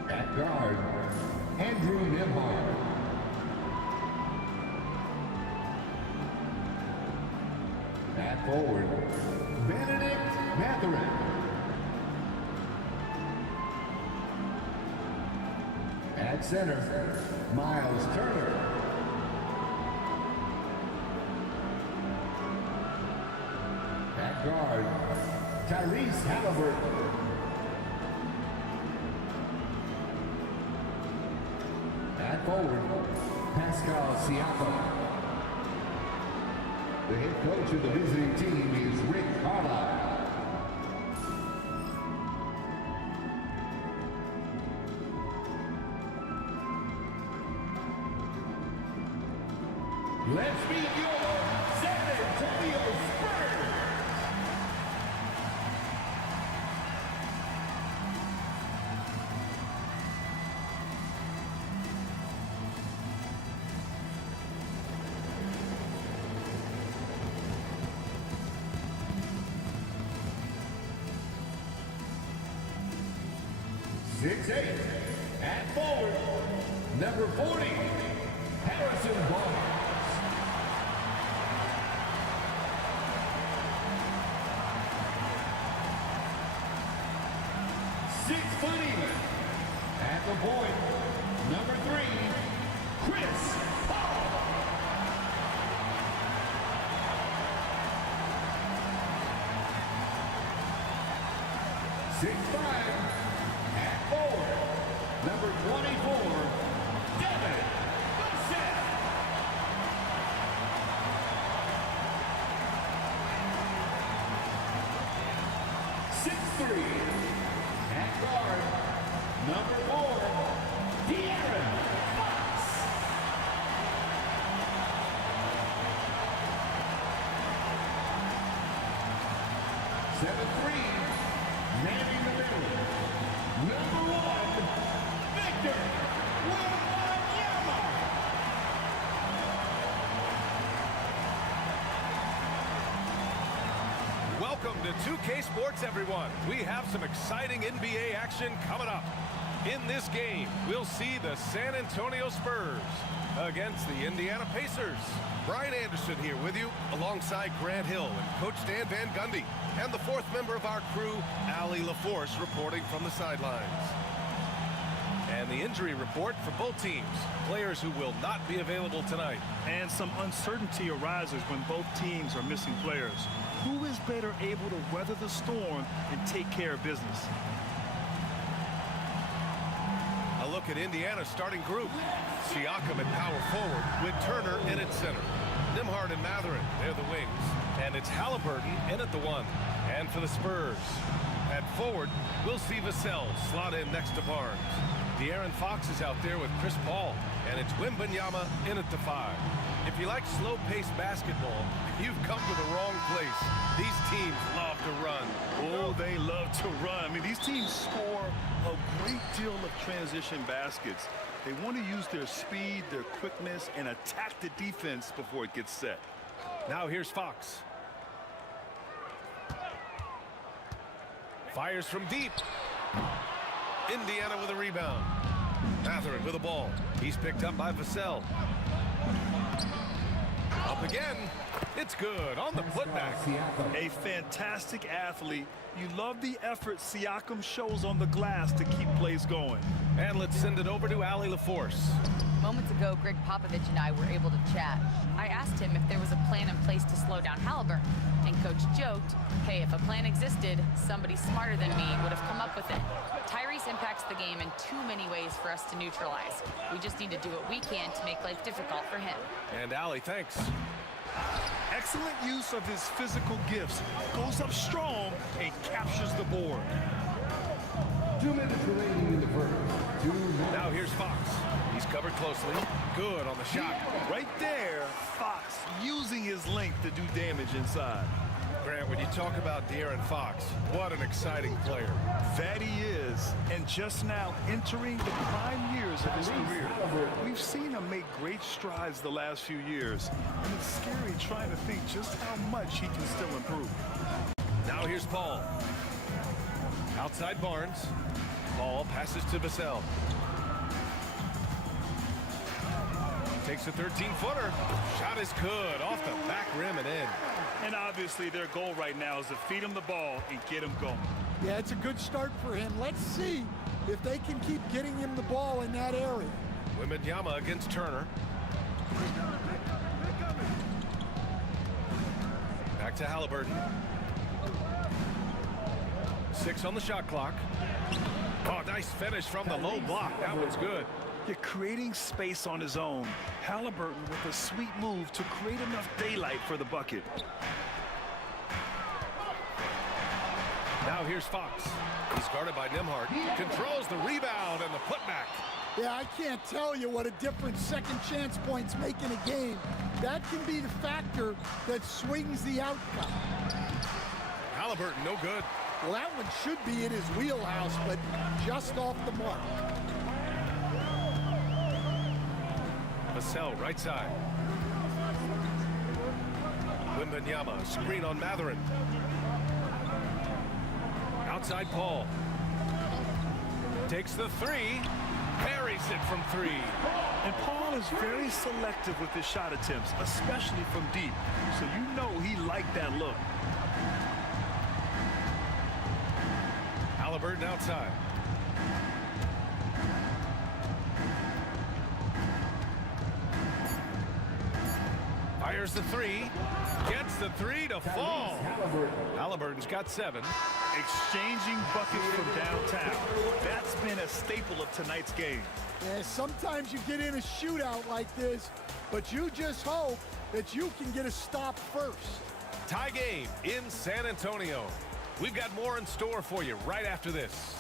At guard, Andrew Nembhard. At forward, Benedict Mathurin. At center, Miles Turner. At guard, Tyrese Halliburton. At forward, Pascal Siakam. The head coach of the visiting team is Rick Carlisle. Let's meet your San Antonio Spurs. At forward, number 40, Harrison Barnes. funny. At the point, number 3, Chris Paul. 6'5", at forward, number 24, Devin Bussett. 6'3", at guard, number 4, De'Aaron Fox. 7'3", manning the middle, number 1, Victor Wembanyama. Welcome to 2K Sports, everyone. We have some exciting NBA action coming up. In this game, we'll see the San Antonio Spurs against the Indiana Pacers. Brian Anderson here with you, alongside Grant Hill and Coach Dan Van Gundy, and the fourth member of our crew, Allie LaForce, reporting from the sidelines. And the injury report for both teams. Players who will not be available tonight. And some uncertainty arises when both teams are missing players. Who is better able to weather the storm and take care of business? A look at Indiana's starting group. Siakam at power forward with Turner in at center. Nembhard and Mathurin, they're the wings. And it's Halliburton in at the 1. And for the Spurs, at forward, we'll see Vassell slot in next to Barnes. De'Aaron Fox is out there with Chris Paul. And it's Wembanyama in at the 5. If you like slow-paced basketball, you've come to the wrong place. These teams love to run. Oh, they love to run. I mean, these teams score a great deal of transition baskets. They want to use their speed, their quickness, and attack the defense before it gets set. Now here's Fox. Fires from deep. Indiana with a rebound. Mathurin with the ball. He's picked up by Vassell. Up again. It's good on the putback. A fantastic athlete. You love the effort Siakam shows on the glass to keep plays going. And let's send it over to Allie LaForce. Moments ago, Greg Popovich and I were able to chat. I asked him if there was a plan in place to slow down Halliburton, and Coach joked, hey, if a plan existed, somebody smarter than me would have come up with it. Tyrese impacts the game in too many ways for us to neutralize. We just need to do what we can to make life difficult for him. And Allie, thanks. Excellent use of his physical gifts. Goes up strong and captures the board. 2 minutes remaining in the first. 2 minutes. Now here's Fox. He's covered closely. Good on the shot. Right there, Fox using his length to do damage inside. Grant, when you talk about De'Aaron Fox, what an exciting player. That he is, and just now entering the prime years of his career. We've seen him make great strides the last few years, and it's scary trying to think just how much he can still improve. Now here's Paul. Outside Barnes. Paul passes to Vassell. Takes a 13-footer. Shot is good. Off the back rim and in. And obviously their goal right now is to feed him the ball and get him going. Yeah, it's a good start for him. Let's see if they can keep getting him the ball in that area. Wembanyama against Turner. Back to Halliburton. 6 on the shot clock. Oh, nice finish from the low block. That one's good. You're creating space on his own. Halliburton with a sweet move to create enough daylight for the bucket. Now here's Fox. He's guarded by Nembhard. Controls the rebound and the putback. Yeah, I can't tell you what a difference second chance points make in a game. That can be the factor that swings the outcome. Halliburton, no good. Well, that one should be in his wheelhouse, but just off the mark. Vassell, right side. Wembanyama, screen on Mathurin. Outside Paul. Takes the 3. Parries it from 3. And Paul is very selective with his shot attempts, especially from deep. So you know he liked that look. Halliburton outside. Fires the three. Gets the three to fall. Halliburton's got 7. Exchanging buckets from downtown. That's been a staple of tonight's game. Yeah, sometimes you get in a shootout like this, but you just hope that you can get a stop first. Tie game in San Antonio. We've got more in store for you right after this.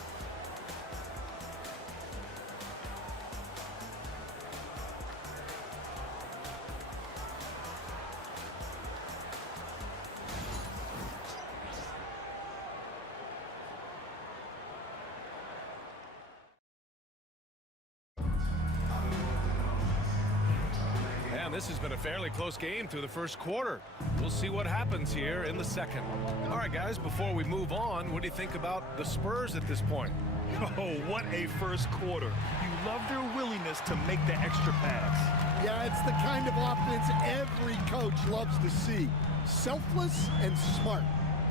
This has been a fairly close game through the first quarter. We'll see what happens here in the second. All right, guys, before we move on, what do you think about the Spurs at this point? Oh, what a first quarter. You love their willingness to make the extra pass. Yeah, it's the kind of offense every coach loves to see. Selfless and smart.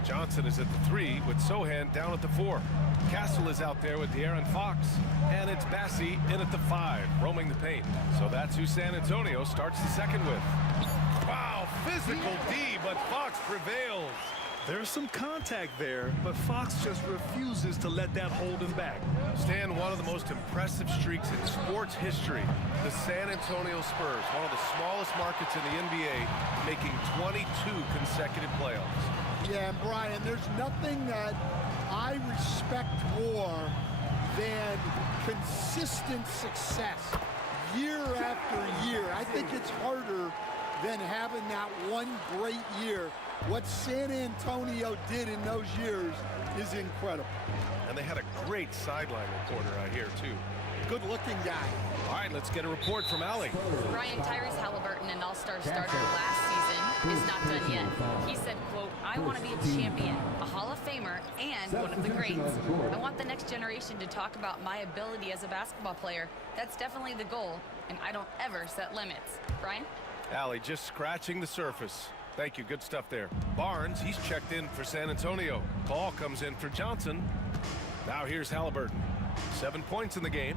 Johnson is at the 3 with Sohan down at the 4. Castle is out there with De'Aaron Fox. And it's Bassie in at the 5, roaming the paint. So that's who San Antonio starts the second with. Wow, physical D, but Fox prevails. There's some contact there, but Fox just refuses to let that hold him back. Stan, one of the most impressive streaks in sports history. The San Antonio Spurs, one of the smallest markets in the NBA, making 22 consecutive playoffs. Yeah, and Brian, there's nothing that I respect more than consistent success year after year. I think it's harder than having that one great year. What San Antonio did in those years is incredible. And they had a great sideline reporter out here, too. Good-looking guy. All right, let's get a report from Allie. Brian, Tyrese Halliburton, an all-star starter last season, is not done yet. He said, quote, I want to be a champion, a Hall of Famer, and one of the greats. I want the next generation to talk about my ability as a basketball player. That's definitely the goal, and I don't ever set limits. Brian? Allie, just scratching the surface. Thank you. Good stuff there. Barnes, he's checked in for San Antonio. Ball comes in for Johnson. Now here's Halliburton. 7 points in the game.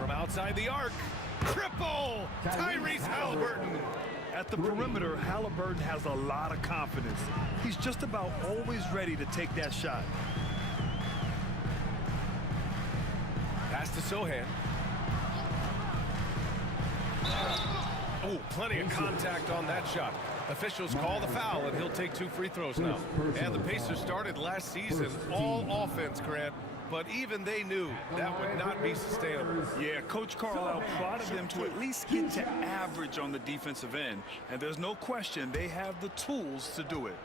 From outside the arc. Triple! Tyrese Halliburton. At the perimeter, Halliburton has a lot of confidence. He's just about always ready to take that shot. Pass to Sohan. Oh, plenty of contact on that shot. Officials call the foul, and he'll take 2 free throws now. And the Pacers started last season all offense, Grant, but even they knew that would not be sustainable. Yeah, Coach Carlisle prodded them to at least get to average on the defensive end. And there's no question they have the tools to do it.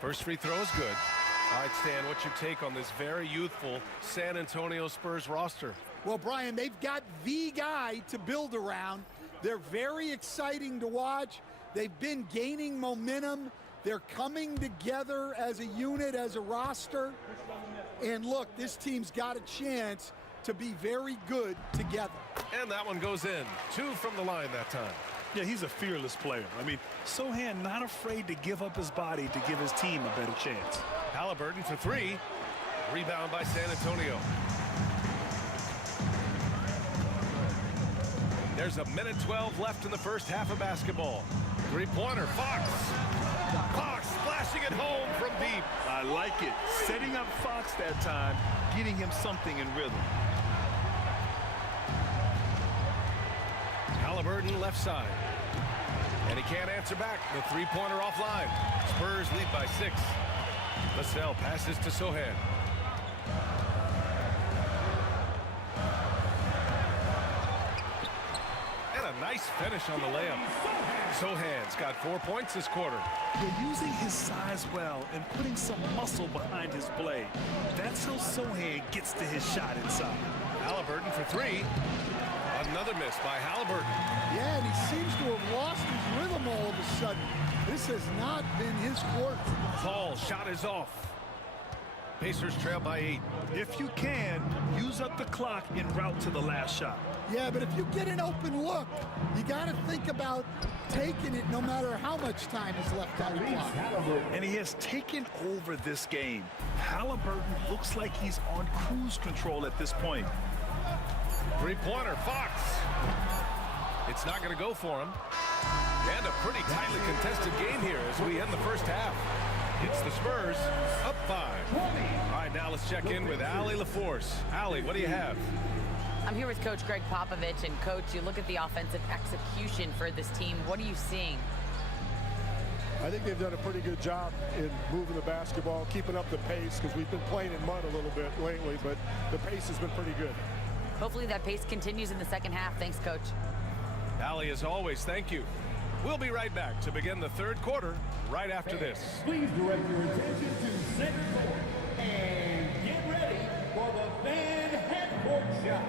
First free throw is good. All right, Stan, what's your take on this very youthful San Antonio Spurs roster? Well, Brian, they've got the guy to build around. They're very exciting to watch. They've been gaining momentum. They're coming together as a unit, as a roster. And look, this team's got a chance to be very good together. And that one goes in. 2 from the line that time. Yeah, he's a fearless player. I mean, Sohan not afraid to give up his body to give his team a better chance. Halliburton for 3. Rebound by San Antonio. There's a minute 12 left in the first half of basketball. 3-pointer, Fox. Fox splashing it home from deep. I like it. Setting up Fox that time, getting him something in rhythm. Halliburton left side. And he can't answer back. The 3-pointer offline. Spurs lead by 6. Vassell passes to Sohan. And a nice finish on the layup. Sohan's got 4 points this quarter. You're using his size well and putting some muscle behind his play. That's how Sohan gets to his shot inside. Halliburton for 3. Another miss by Halliburton. Yeah, and he seems to have lost his rhythm all of a sudden. This has not been his court. Paul's shot is off. Pacers trail by 8. If you can, use up the clock en route to the last shot. Yeah, but if you get an open look, you got to think about taking it no matter how much time is left on the clock. And he has taken over this game. Halliburton looks like he's on cruise control at this point. Three-pointer, Fox. It's not going to go for him. And a pretty tightly contested game here as we end the first half. It's the Spurs up 5. All right, now let's check in with Allie LaForce. Allie, what do you have? I'm here with Coach Greg Popovich. And, Coach, you look at the offensive execution for this team. What are you seeing? I think they've done a pretty good job in moving the basketball, keeping up the pace, because we've been playing in mud a little bit lately, but the pace has been pretty good. Hopefully that pace continues in the second half. Thanks, Coach. Allie, as always, thank you. We'll be right back to begin the third quarter right after this. Please direct your attention to center court and get ready for the fan half-court shot.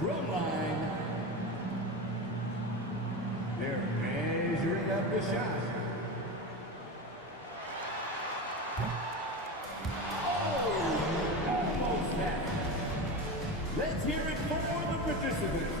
Drum line. They're measuring up the shot. Almost half. Let's hear it for the participants.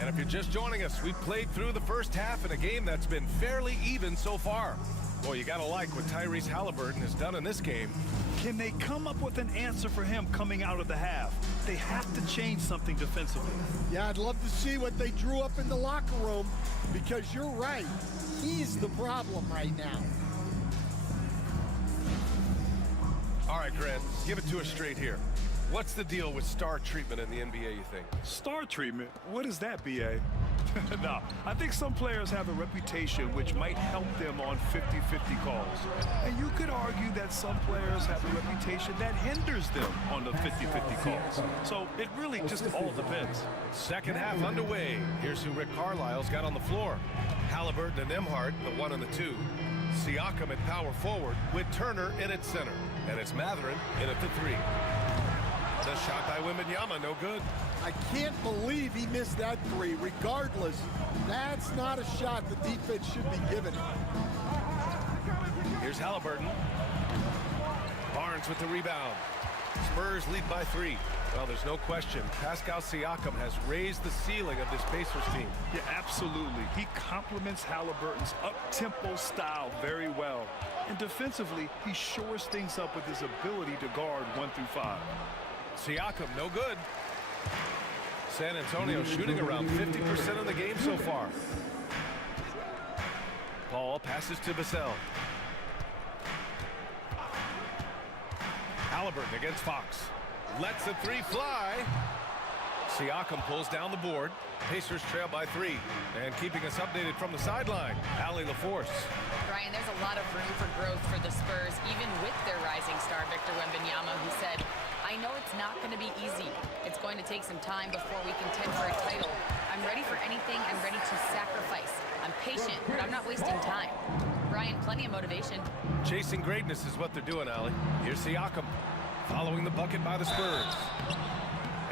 And if you're just joining us, we've played through the first half in a game that's been fairly even so far. Boy, you gotta like what Tyrese Halliburton has done in this game. Can they come up with an answer for him coming out of the half? They have to change something defensively. Yeah, I'd love to see what they drew up in the locker room, because you're right. He's the problem right now. All right, Grant, give it to us straight here. What's the deal with star treatment in the NBA, you think? Star treatment? What is that, B.A.? No, I think some players have a reputation which might help them on 50-50 calls. And you could argue that some players have a reputation that hinders them on the 50-50 calls. So it really just all depends. Second half underway. Here's who Rick Carlisle's got on the floor. Halliburton and Nembhard, the 1 and the 2. Siakam at power forward with Turner in at center. And it's Mathurin in at the 3. The shot by Wembanyama, no good. I can't believe he missed that 3. Regardless, that's not a shot the defense should be giving him. Here's Halliburton. Barnes with the rebound. Spurs lead by 3. Well, there's no question. Pascal Siakam has raised the ceiling of this Pacers team. Yeah, absolutely. He complements Halliburton's up-tempo style very well. And defensively, he shores things up with his ability to guard 1 through 5. Siakam, no good. San Antonio shooting around 50% of the game so far. Paul passes to Vassell. Halliburton against Fox. Lets the 3 fly. Siakam pulls down the board. Pacers trail by 3. And keeping us updated from the sideline, Allie LaForce. Brian, there's a lot of room for growth for the Spurs, even with their rising star, Victor Wembanyama, who said, I know it's not going to be easy. It's going to take some time before we contend for a title. I'm ready for anything. I'm ready to sacrifice. I'm patient, but I'm not wasting time. Brian, plenty of motivation. Chasing greatness is what they're doing, Allie. Here's Siakam, following the bucket by the Spurs.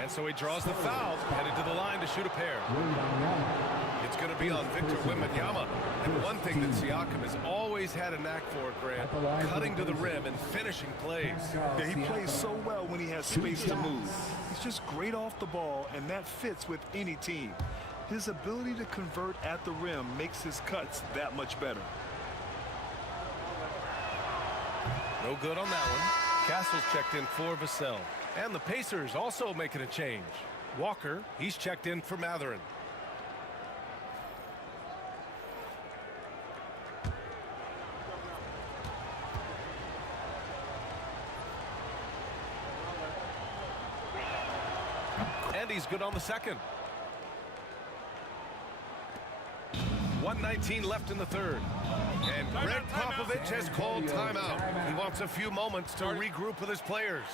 And so he draws the foul, headed to the line to shoot a pair. It's going to be on Victor Wembanyama. And one thing that Siakam has always had a knack for, Grant, cutting to the rim and finishing plays. Yeah, he plays so well when he has space to move. He's just great off the ball, and that fits with any team. His ability to convert at the rim makes his cuts that much better. No good on that one. Castle's checked in for Vassell. And the Pacers also making a change. Walker, he's checked in for Mathurin. And he's good on the second. 1:19 left in the third. And Greg Popovich has called timeout. He wants a few moments to regroup with his players.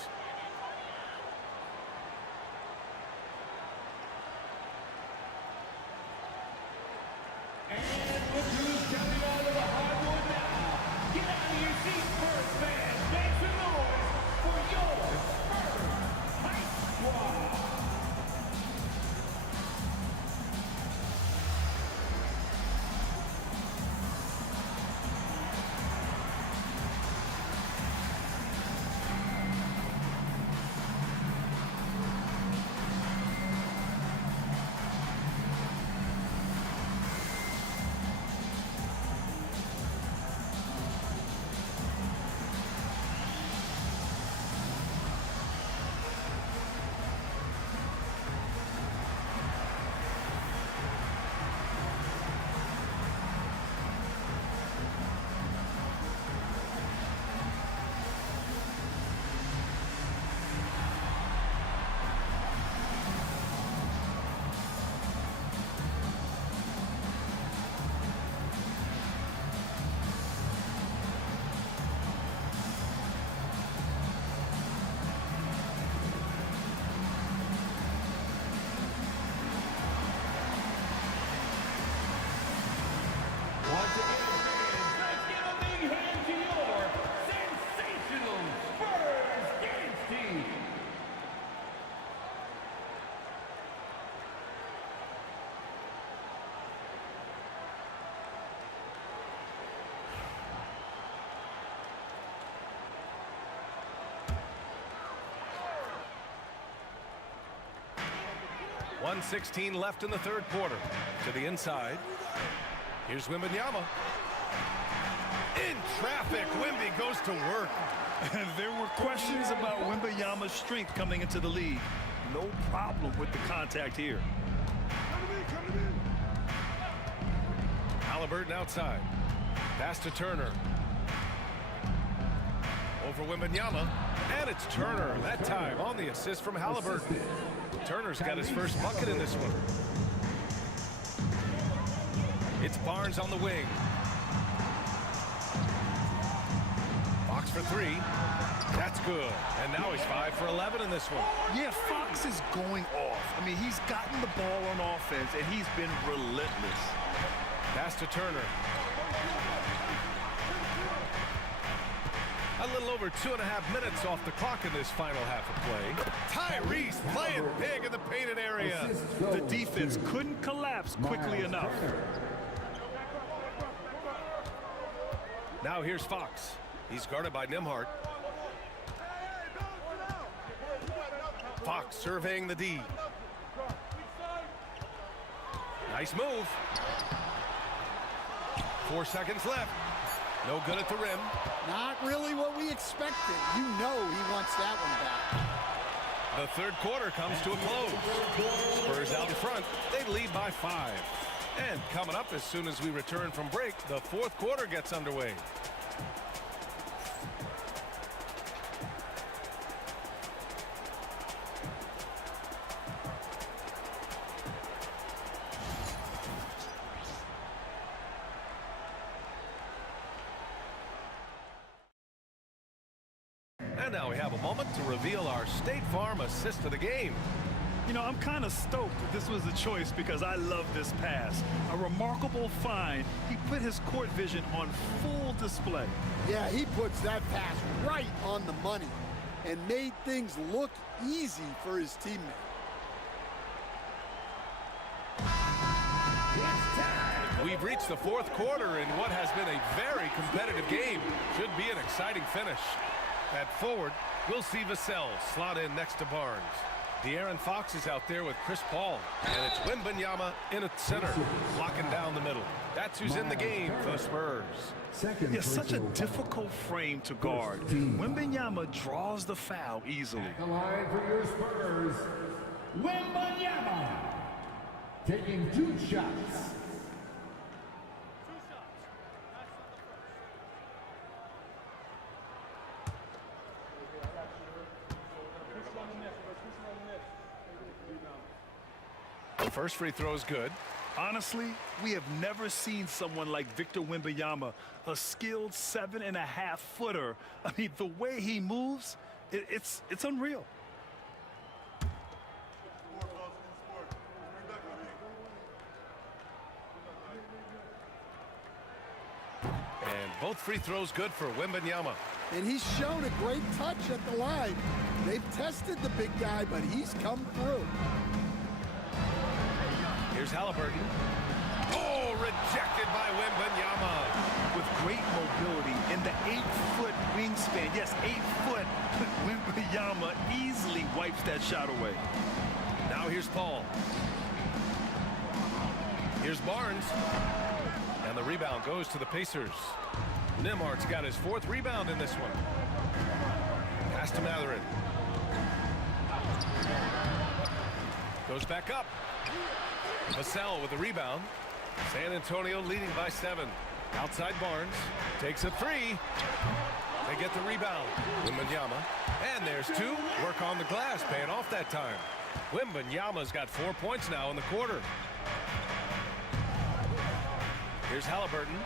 .116 left in the third quarter. To the inside. Here's Wembanyama. In traffic, Wemby goes to work. There were questions about Wembanyama's strength coming into the league. No problem with the contact here. Halliburton outside. Pass to Turner. Over Wembanyama. And it's Turner that time on the assist from Halliburton. Turner's got his first bucket in this one. It's Barnes on the wing. Fox for three. That's good. And now he's 5 for 11 in this one. Yeah, Fox is going off. I mean, he's gotten the ball on offense, and he's been relentless. Pass to Turner. A little over 2.5 minutes off the clock in this final half of play. Tyrese playing big in the painted area. The defense couldn't collapse quickly enough. Now here's Fox. He's guarded by Nembhard. Fox surveying the D. Nice move. 4 seconds left. No good at the rim. Not really what we expected. You know he wants that one back. The third quarter comes to a close. Spurs out in front. They lead by 5. And coming up as soon as we return from break, the fourth quarter gets underway. And now we have a moment to reveal our State Farm assist of the game. You know, I'm kind of stoked that this was a choice because I love this pass. A remarkable find. He put his court vision on full display. Yeah, he puts that pass right on the money and made things look easy for his teammate. We've reached the fourth quarter in what has been a very competitive game. Should be an exciting finish. At forward, we'll see Vassell slot in next to Barnes. De'Aaron Fox is out there with Chris Paul. And it's Wembanyama in at center, locking down the middle. That's who's in the game for the Spurs. Yeah, such a difficult frame to guard. Wembanyama draws the foul easily. The line for your Spurs, Wembanyama, taking 2 shots. The first free throw is good. Honestly, we have never seen someone like Victor Wembanyama, a skilled 7.5-footer. I mean, the way he moves, it's unreal. And both free throws good for Wembanyama. And he's shown a great touch at the line. They've tested the big guy, but he's come through. Here's Halliburton. Oh, rejected by Wembanyama. With great mobility in the 8-foot wingspan. Yes, 8 foot. Wembanyama easily wipes that shot away. Now here's Paul. Here's Barnes. And the rebound goes to the Pacers. Nembhard's got his 4th rebound in this one. Pass to Mathurin. Goes back up. Vassell with the rebound. San Antonio leading by 7. Outside Barnes. Takes a 3. They get the rebound. Wembanyama. And there's 2. Work on the glass. Paying off that time. Wembanyama's got 4 points now in the quarter. Here's Halliburton.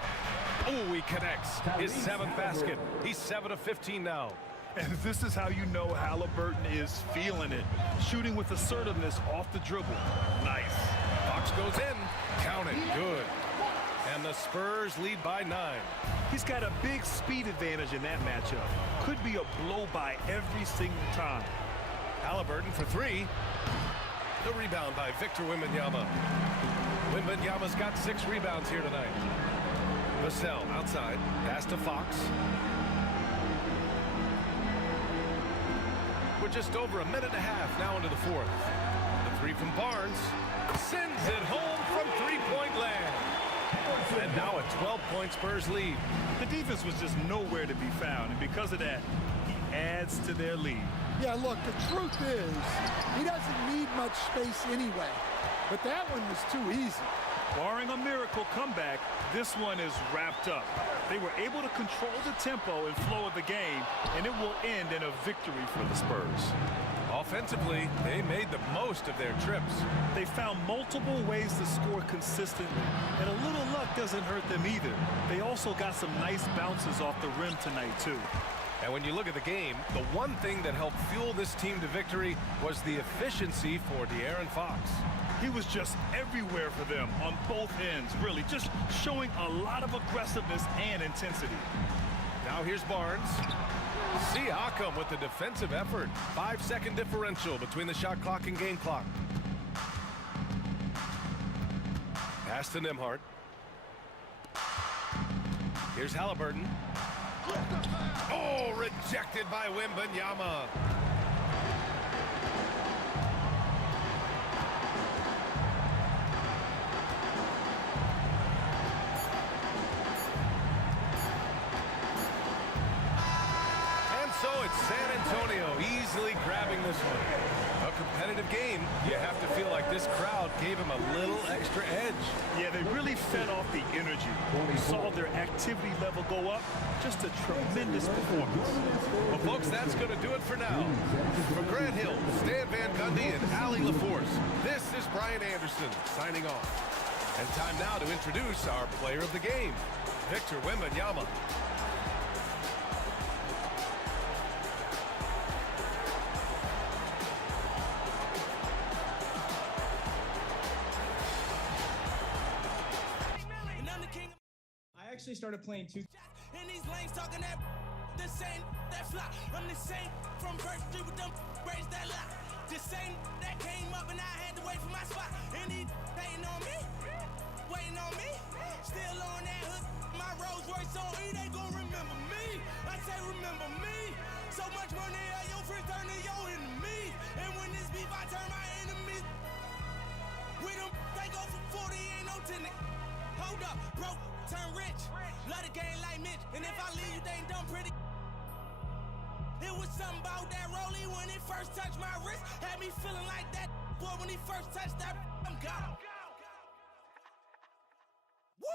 Oh, he connects. His 7th basket. He's 7 of 15 now. And this is how you know Halliburton is feeling it. Shooting with assertiveness off the dribble. Nice. Fox goes in. Count it. Good. And the Spurs lead by 9. He's got a big speed advantage in that matchup. Could be a blow by every single time. Halliburton for 3. The rebound by Victor Wembanyama. Wembanyama's got 6 rebounds here tonight. Vassell outside. Pass to Fox. We're just over a minute and a half now into the 4th. The 3 from Barnes. Sends it home from 3-point land. And now a 12-point Spurs lead. The defense was just nowhere to be found. And because of that, he adds to their lead. Yeah, look, the truth is, he doesn't need much space anyway. But that one was too easy. Barring a miracle comeback, this one is wrapped up. They were able to control the tempo and flow of the game, and it will end in a victory for the Spurs. Offensively, they made the most of their trips. They found multiple ways to score consistently, and a little luck doesn't hurt them either. They also got some nice bounces off the rim tonight, too. And when you look at the game, the one thing that helped fuel this team to victory was the efficiency for De'Aaron Fox. He was just everywhere for them on both ends, really, just showing a lot of aggressiveness and intensity. Now here's Barnes. Siakam with the defensive effort. 5-second differential between the shot clock and game clock. Pass to Nembhard. Here's Halliburton. Oh, rejected by Wembanyama. So it's San Antonio easily grabbing this one. A competitive game. You have to feel like this crowd gave him a little extra edge. Yeah, they really fed off the energy. We saw their activity level go up. Just a tremendous performance. Well, folks, that's going to do it for now. For Grant Hill, Stan Van Gundy, and Allie LaForce, this is Brian Anderson signing off. And time now to introduce our player of the game, Victor Wembanyama. I actually started playing 2K. In these lanes talking that the same that fly. I'm the same from birth through with them braids that lie. The same that came up and I had to wait for my spot. And he hating on me, waiting on me. Still on that hood, my Rolls Royce on E, they gon' remember me. I say remember me. So much money at your friends turn to your enemies. And when this beef I turn my enemies. We them they go for 40, ain't no tenant. Hold up, broke, turn rich. Love the game like Mitch. And if I leave you, they ain't done pretty. It was something about that rollie when it first touched my wrist. Had me feeling like that boy when he first touched that. I'm gone. Woo!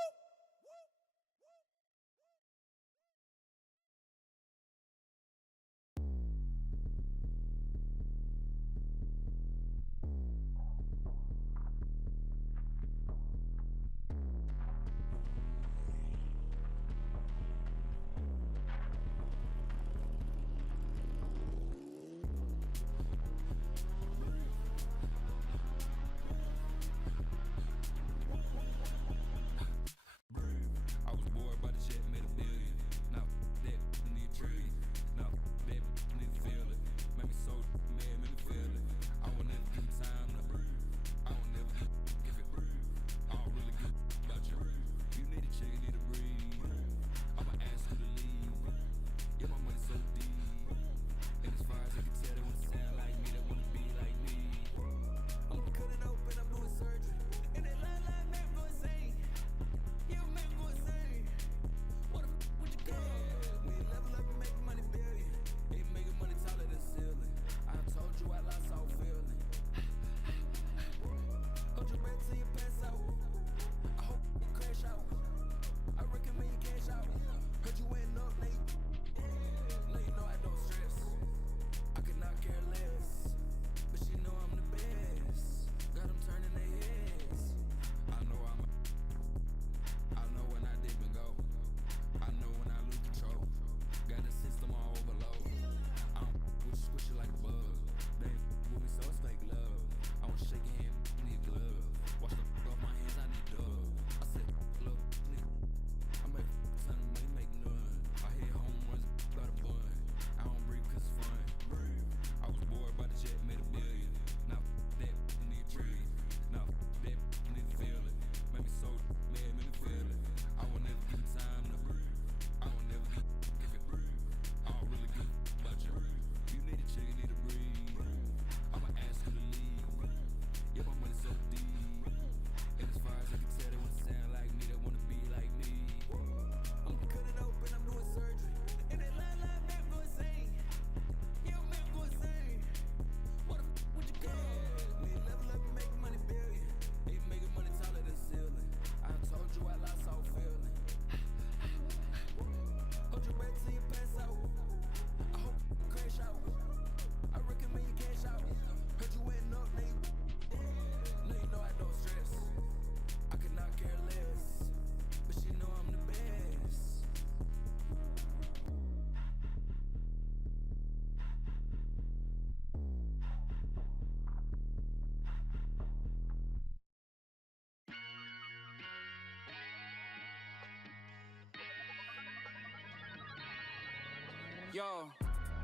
Yo,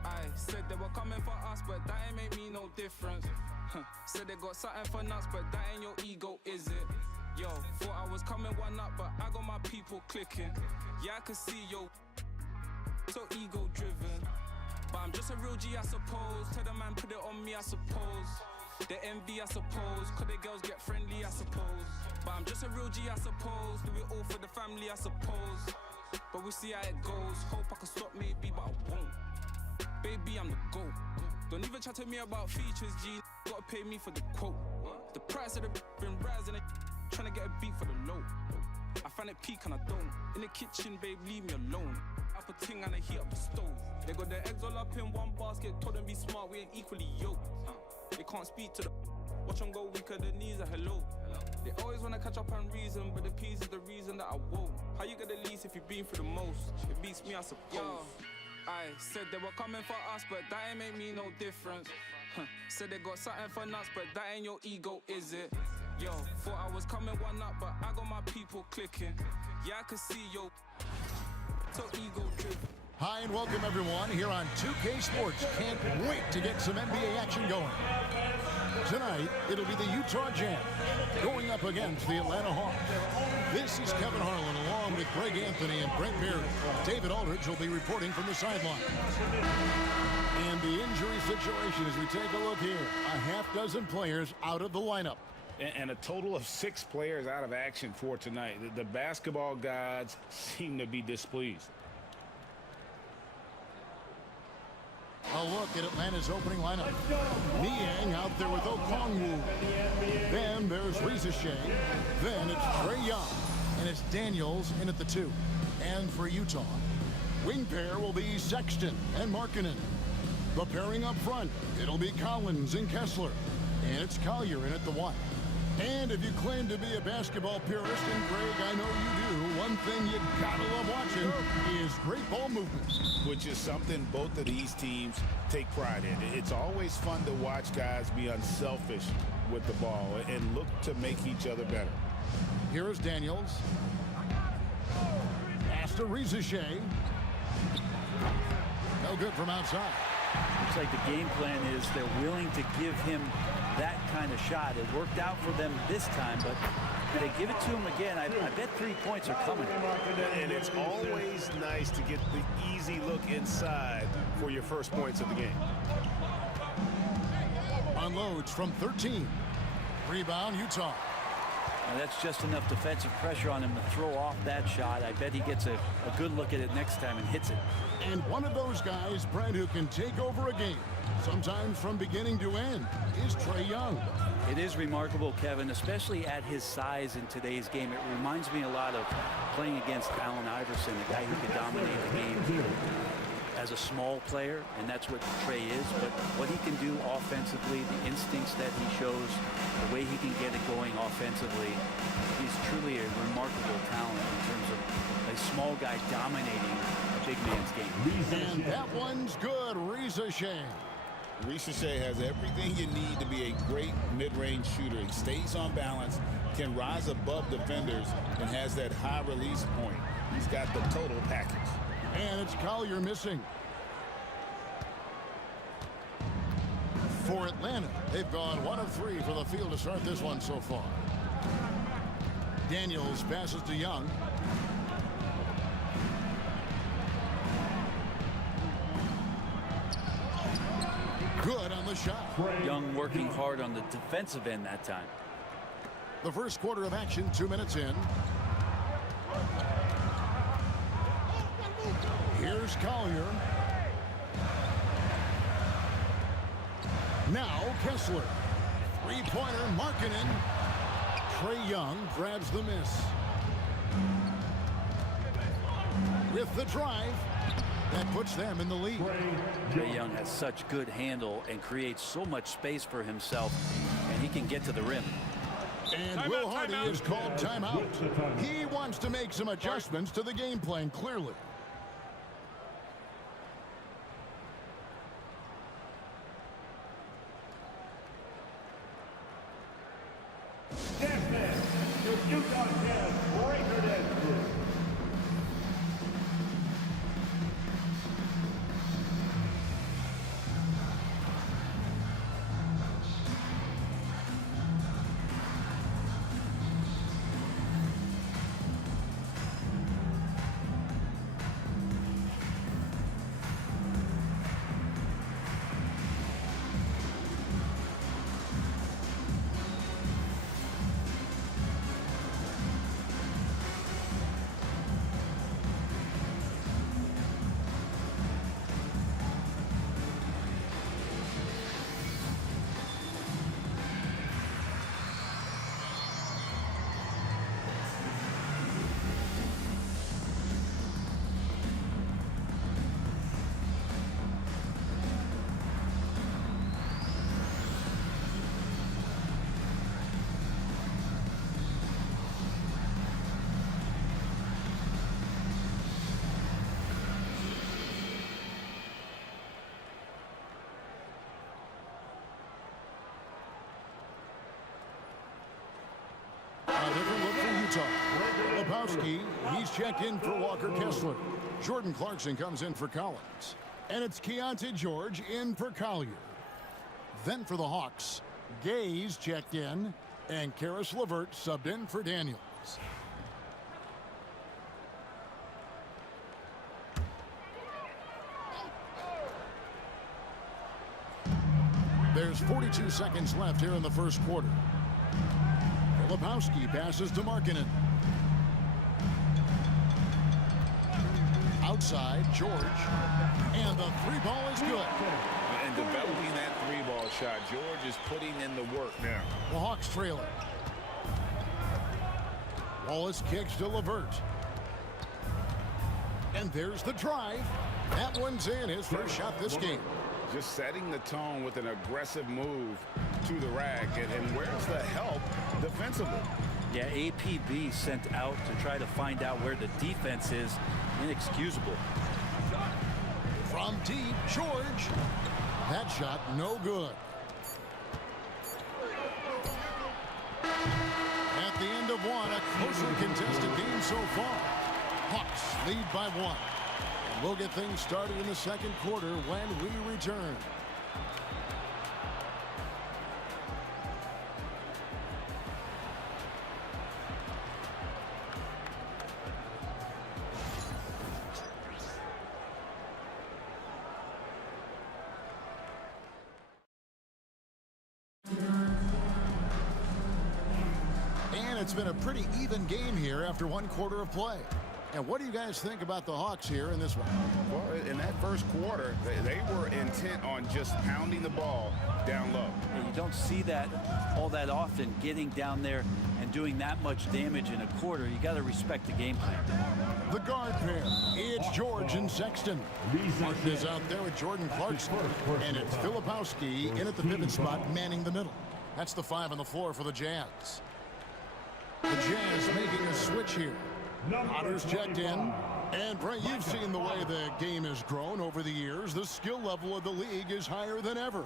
I said they were coming for us, but that ain't make me no difference. Said they got something for nuts, but that ain't your ego, is it? Yo, thought I was coming one up, but I got my people clicking. Yeah, I can see yo, so ego driven. But I'm just a real G, I suppose. Tell the man put it on me, I suppose. The envy, I suppose. Cause the girls get friendly, I suppose. But I'm just a real G, I suppose. Do it all for the family, I suppose. But we'll see how it goes. Hope I can stop maybe, but I won't. Baby, I'm the GOAT. Don't even chat to me about features, G. Gotta pay me for the quote. The price of the been rising, trying to get a beat for the low. I find it peak and I don't. In the kitchen, babe, leave me alone. Up a ting and I heat up the stove. They got their eggs all up in one basket. Told them be smart, we ain't equally yoked. They can't speak to the watch them go weaker than knees a hello. They always wanna catch up on reason, but the peas is the reason that I won't. How you get the least if you've been through the most? It beats me, I suppose. Yo, I said they were coming for us, but that ain't make me no difference. Said they got something for nuts, but that ain't your ego, is it? Yo, thought I was coming one up, but I got my people clicking. Yeah, I can see yo, so ego driven. Hi and welcome everyone here on 2K Sports. Can't wait to get some NBA action going. Tonight, it'll be the Utah Jazz going up against the Atlanta Hawks. This is Kevin Harlan along with Greg Anthony and Brent Beard. David Aldridge will be reporting from the sideline. And the injury situation as we take a look here. A half dozen players out of the lineup. And a total of 6 players out of action for tonight. The basketball gods seem to be displeased. A look at Atlanta's opening lineup. Niang out there with Okongwu. Then there's Reza Shea. Then it's Trae Young. And it's Daniels in at the 2. And for Utah, wing pair will be Sexton and Markkanen. The pairing up front, it'll be Collins and Kessler. And it's Collier in at the 1. And if you claim to be a basketball purist, and Greg, I know you do, one thing you gotta love watching is great ball movements. Which is something both of these teams take pride in. It's always fun to watch guys be unselfish with the ball and look to make each other better. Here is Daniels. Pass to Reza Shea. No good from outside. Looks like the game plan is they're willing to give him that kind of shot. It worked out for them this time, but if they give it to him again, I bet 3 points are coming. And it's always nice to get the easy look inside for your first points of the game. Unloads from 13. Rebound, Utah. Now that's just enough defensive pressure on him to throw off that shot. I bet he gets a good look at it next time and hits it. And one of those guys, Brent, who can take over a game, sometimes from beginning to end, is Trae Young. It is remarkable, Kevin, especially at his size in today's game. It reminds me a lot of playing against Allen Iverson, a guy who could dominate the game as a small player, and that's what Trae is. But what he can do offensively, the instincts that he shows, the way he can get it going offensively, he's truly a remarkable talent in terms of a small guy dominating a big man's game. And that one's good, Reza Shea. Reza Shea has everything you need to be a great mid-range shooter. He stays on balance, can rise above defenders, and has that high release point. He's got the total package. And it's Collier missing. For Atlanta, they've gone 1 of 3 for the field to start this one so far. Daniels passes to Young. Good on the shot. Young working hard on the defensive end that time. The first quarter of action, 2 minutes in. Here's Collier. Now Kessler. Three-pointer, Markkanen. Trae Young grabs the miss. With the drive, that puts them in the lead. Trae Young has such good handle and creates so much space for himself, and he can get to the rim. And Will Hardy is called timeout. He wants to make some adjustments to the game plan, clearly. Utah Jazz breaker dance group. Filipowski, he's checked in for Walker Kessler. Jordan Clarkson comes in for Collins. And it's Keontae George in for Collier. Then for the Hawks, Gaze checked in, and Karis LeVert subbed in for Daniels. There's 42 seconds left here in the first quarter. Filipowski passes to Markkanen. Outside, George. And the three ball is good. And developing that three-ball shot, George is putting in the work now. The Hawks trail it. Wallace kicks to LeVert. And there's the drive. That one's in, his first shot this game. Just setting the tone with an aggressive move to the rack. And where's the help defensively? Yeah, APB sent out to try to find out where the defense is. Inexcusable. From deep, George. That shot no good. At the end of one, a closely contested game so far. Hawks lead by one. And we'll get things started in the second quarter when we return. It's been a pretty even game here after one quarter of play. And what do you guys think about the Hawks here in this one? Well, in that first quarter, they were intent on just pounding the ball down low. And you don't see that all that often, getting down there and doing that much damage in a quarter. You got to respect the game plan. The guard pair, it's George and Sexton. Martin is out there with Jordan Clarkson. And it's Filipowski in at the pivot spot, manning the middle. That's the 5 on the floor for the Jazz. The Jazz making a switch here. Otter's checked in. And, Brett, you've seen the way the game has grown over the years. The skill level of the league is higher than ever.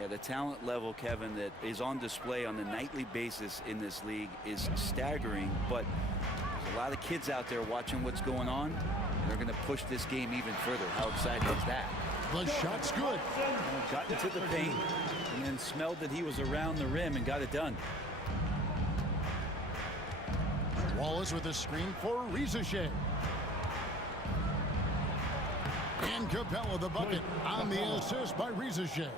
Yeah, the talent level, Kevin, that is on display on a nightly basis in this league is staggering. But there's a lot of kids out there watching what's going on. They're going to push this game even further. How exciting is that? The shot's good. Got into the paint and then smelled that he was around the rim and got it done. Wallace with a screen for Rizachet. And Capella the bucket on the assist by Rizachet.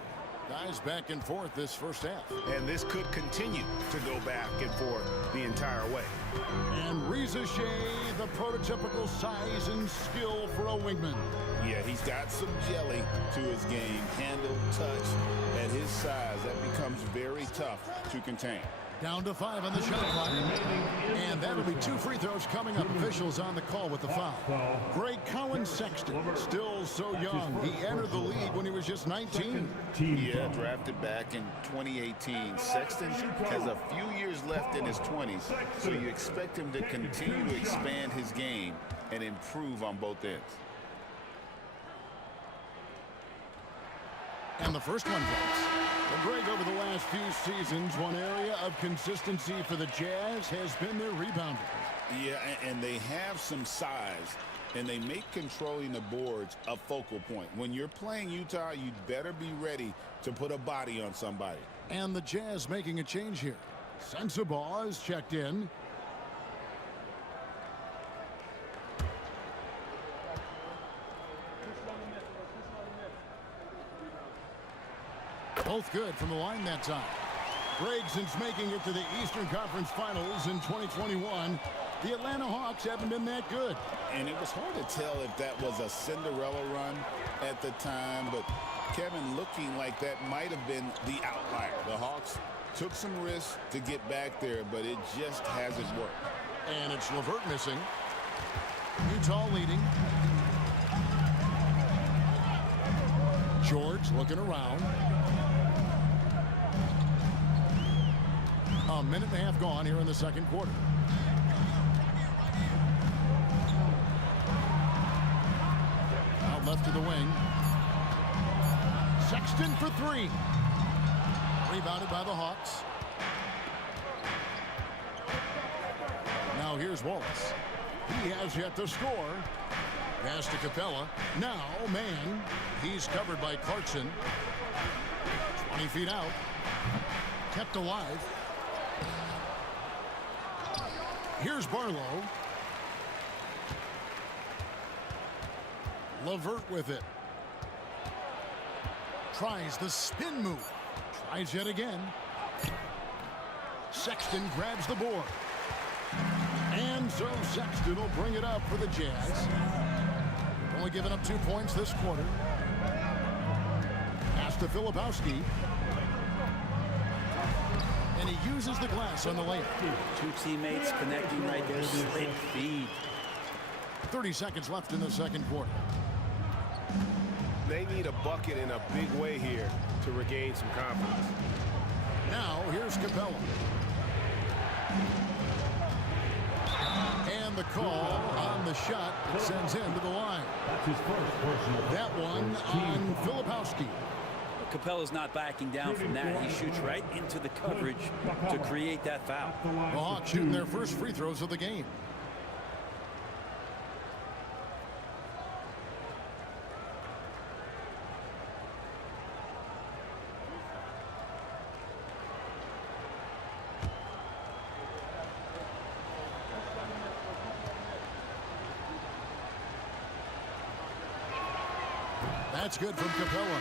Guys back and forth this first half. And this could continue to go back and forth the entire way. And Rizachet, the prototypical size and skill for a wingman. Yeah, he's got some jelly to his game. Handle, touch. At his size, that becomes very tough to contain. Down to 5 on the shot clock. And that'll be 2 free throws coming up. Officials on the call with the foul. Greg Cowan Sexton, still so young. He entered the league when he was just 19. Yeah, drafted back in 2018. Sexton has a few years left in his 20s, so you expect him to continue to expand his game and improve on both ends. And the first one goes. Well, Greg, over the last few seasons, one area of consistency for the Jazz has been their rebounding. Yeah, and they have some size, and they make controlling the boards a focal point. When you're playing Utah, you'd better be ready to put a body on somebody. And the Jazz making a change here. Sensabaugh is checked in. Both good from the line that time. Greg, since making it to the Eastern Conference Finals in 2021, the Atlanta Hawks haven't been that good. And it was hard to tell if that was a Cinderella run at the time, but Kevin, looking like that might have been the outlier. The Hawks took some risks to get back there, but it just hasn't worked. And it's LeVert missing. Utah leading. George looking around. A minute and a half gone here in the second quarter. Out left to the wing. Sexton for 3. Rebounded by the Hawks. Now here's Wallace. He has yet to score. Pass to Capella. Now, man. He's covered by Clarkson. 20 feet out. Kept alive. Here's Barlow. Levert with it. Tries the spin move. Tries yet again. Sexton grabs the board. And so Sexton will bring it up for the Jazz. Only given up 2 points this quarter. Pass to Filipowski. And he uses the glass on the layup. Two teammates connecting right there. Slick feed. 30 seconds left in the second quarter. They need a bucket in a big way here to regain some confidence. Now here's Capella. And the call on the shot that sends him to the line. That's his first personal. That one on Filipowski. Capella's not backing down from that. He shoots right into the coverage to create that foul. The Hawks shooting their first free throws of the game. That's good from Capella.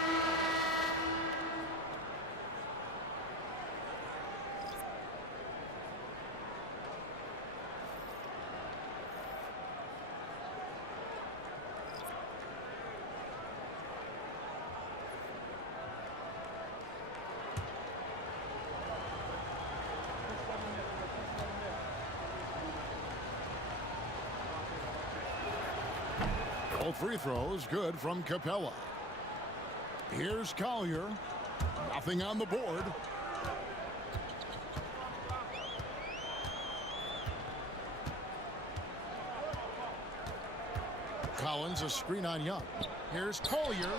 Both free throws good from Capella. Here's Collier. Nothing on the board. Collins, a screen on Young. Here's Collier.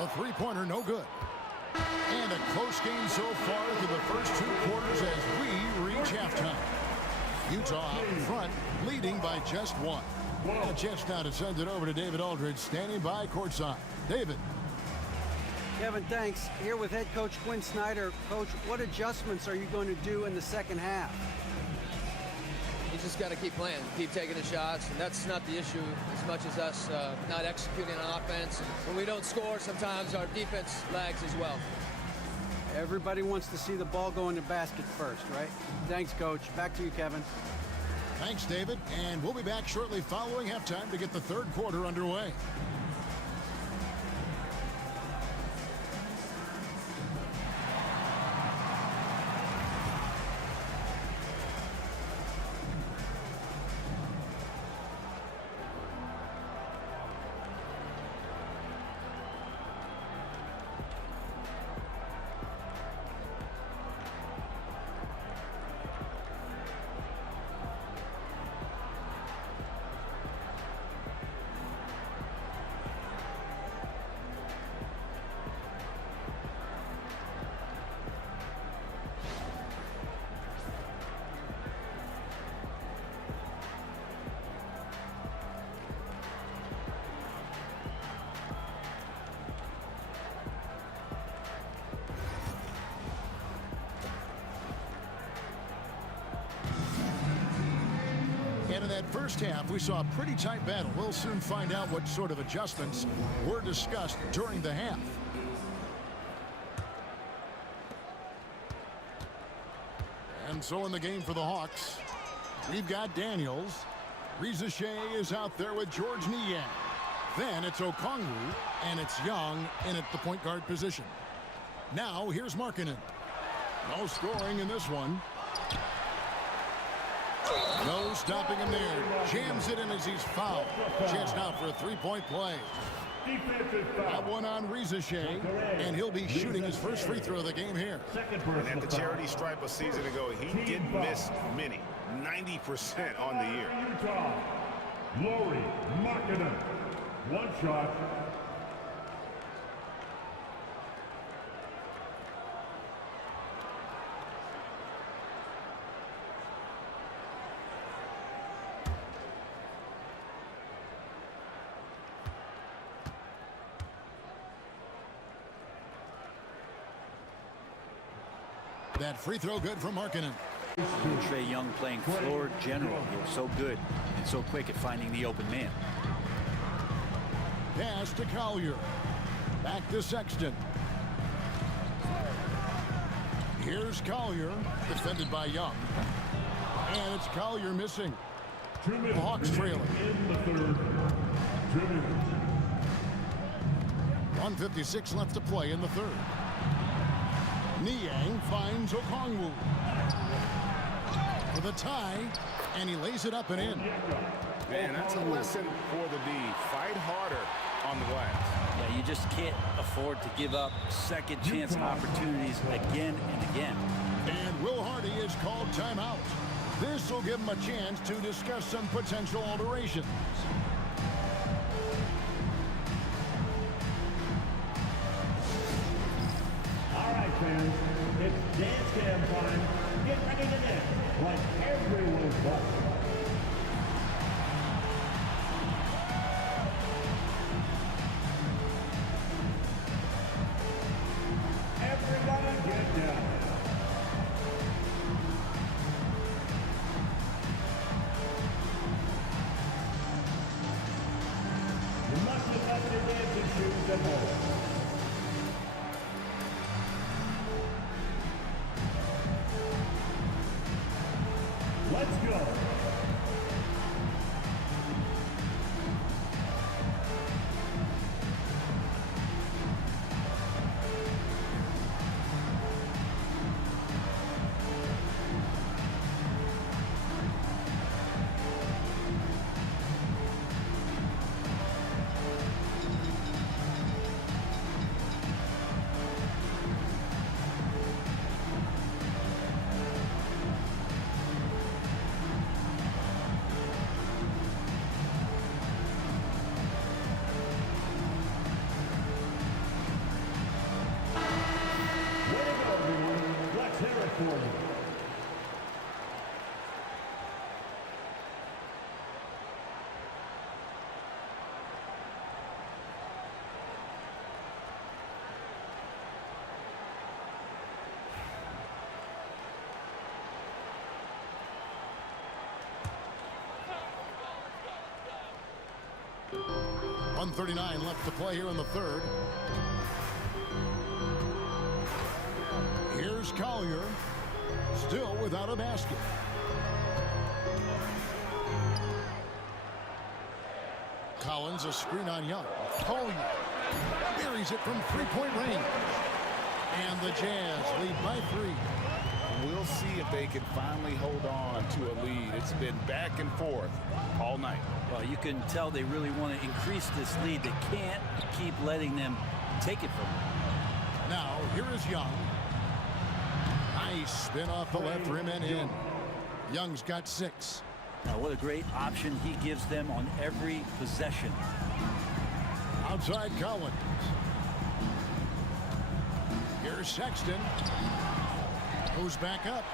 A three-pointer, no good. And a close game so far through the first 2 quarters as we reach halftime. Utah out in front, leading by just 1. A chance now to send it over to David Aldridge, standing by courtside. David. Kevin, thanks. Here with head coach Quinn Snyder. Coach, what adjustments are you going to do in the second half? You just got to keep playing, keep taking the shots, and that's not the issue as much as us not executing on offense. When we don't score, sometimes our defense lags as well. Everybody wants to see the ball go in the basket first, right? Thanks, Coach. Back to you, Kevin. Thanks, David. And we'll be back shortly following halftime to get the third quarter underway. And in that first half, we saw a pretty tight battle. We'll soon find out what sort of adjustments were discussed during the half. And so in the game for the Hawks, we've got Daniels. Reza Shea is out there with George Niang. Then it's Okongwu, and it's Young in at the point guard position. Now here's Markkanen. No scoring in this one. No stopping him there. Jams it in as he's fouled. Chance now for a three-point play. That one on Reza Shea, and he'll be shooting his first free throw of the game here. And at the charity stripe a season ago, he did miss many, 90% on the year. Lauri Markkanen. One shot. that free throw good from Markkanen. Trae Young playing floor general here. So good and so quick at finding the open man. Pass to Collier. Back to Sexton. Here's Collier, defended by Young. And it's Collier missing. The Hawks trailing. 1:56 left to play in the third. Niang finds Okongwu for the tie, and he lays it up and in. Man, that's a lesson for the D. Fight harder on the glass. Yeah, you just can't afford to give up second chance opportunities again and again. And Will Hardy is called timeout. This will give him a chance to discuss some potential alterations. All right, fans, it's dance cam time. Get ready to dance like everyone's watching. Everybody get down. You must have left your dancing shoes at home. Let's go. Let's hear it for you. .139 left to play here in the third. Here's Collier, still without a basket. Collins, a screen on Young. Collier buries it from three-point range. And the Jazz lead by 3. We'll see if they can finally hold on to a lead. It's been back and forth all night. Well, you can tell they really want to increase this lead. They can't keep letting them take it from them. Now, here is Young. Nice spin off the left rim and in. Young's got 6. Now, what a great option he gives them on every possession. Outside Collins. Here's Sexton. Goes back up.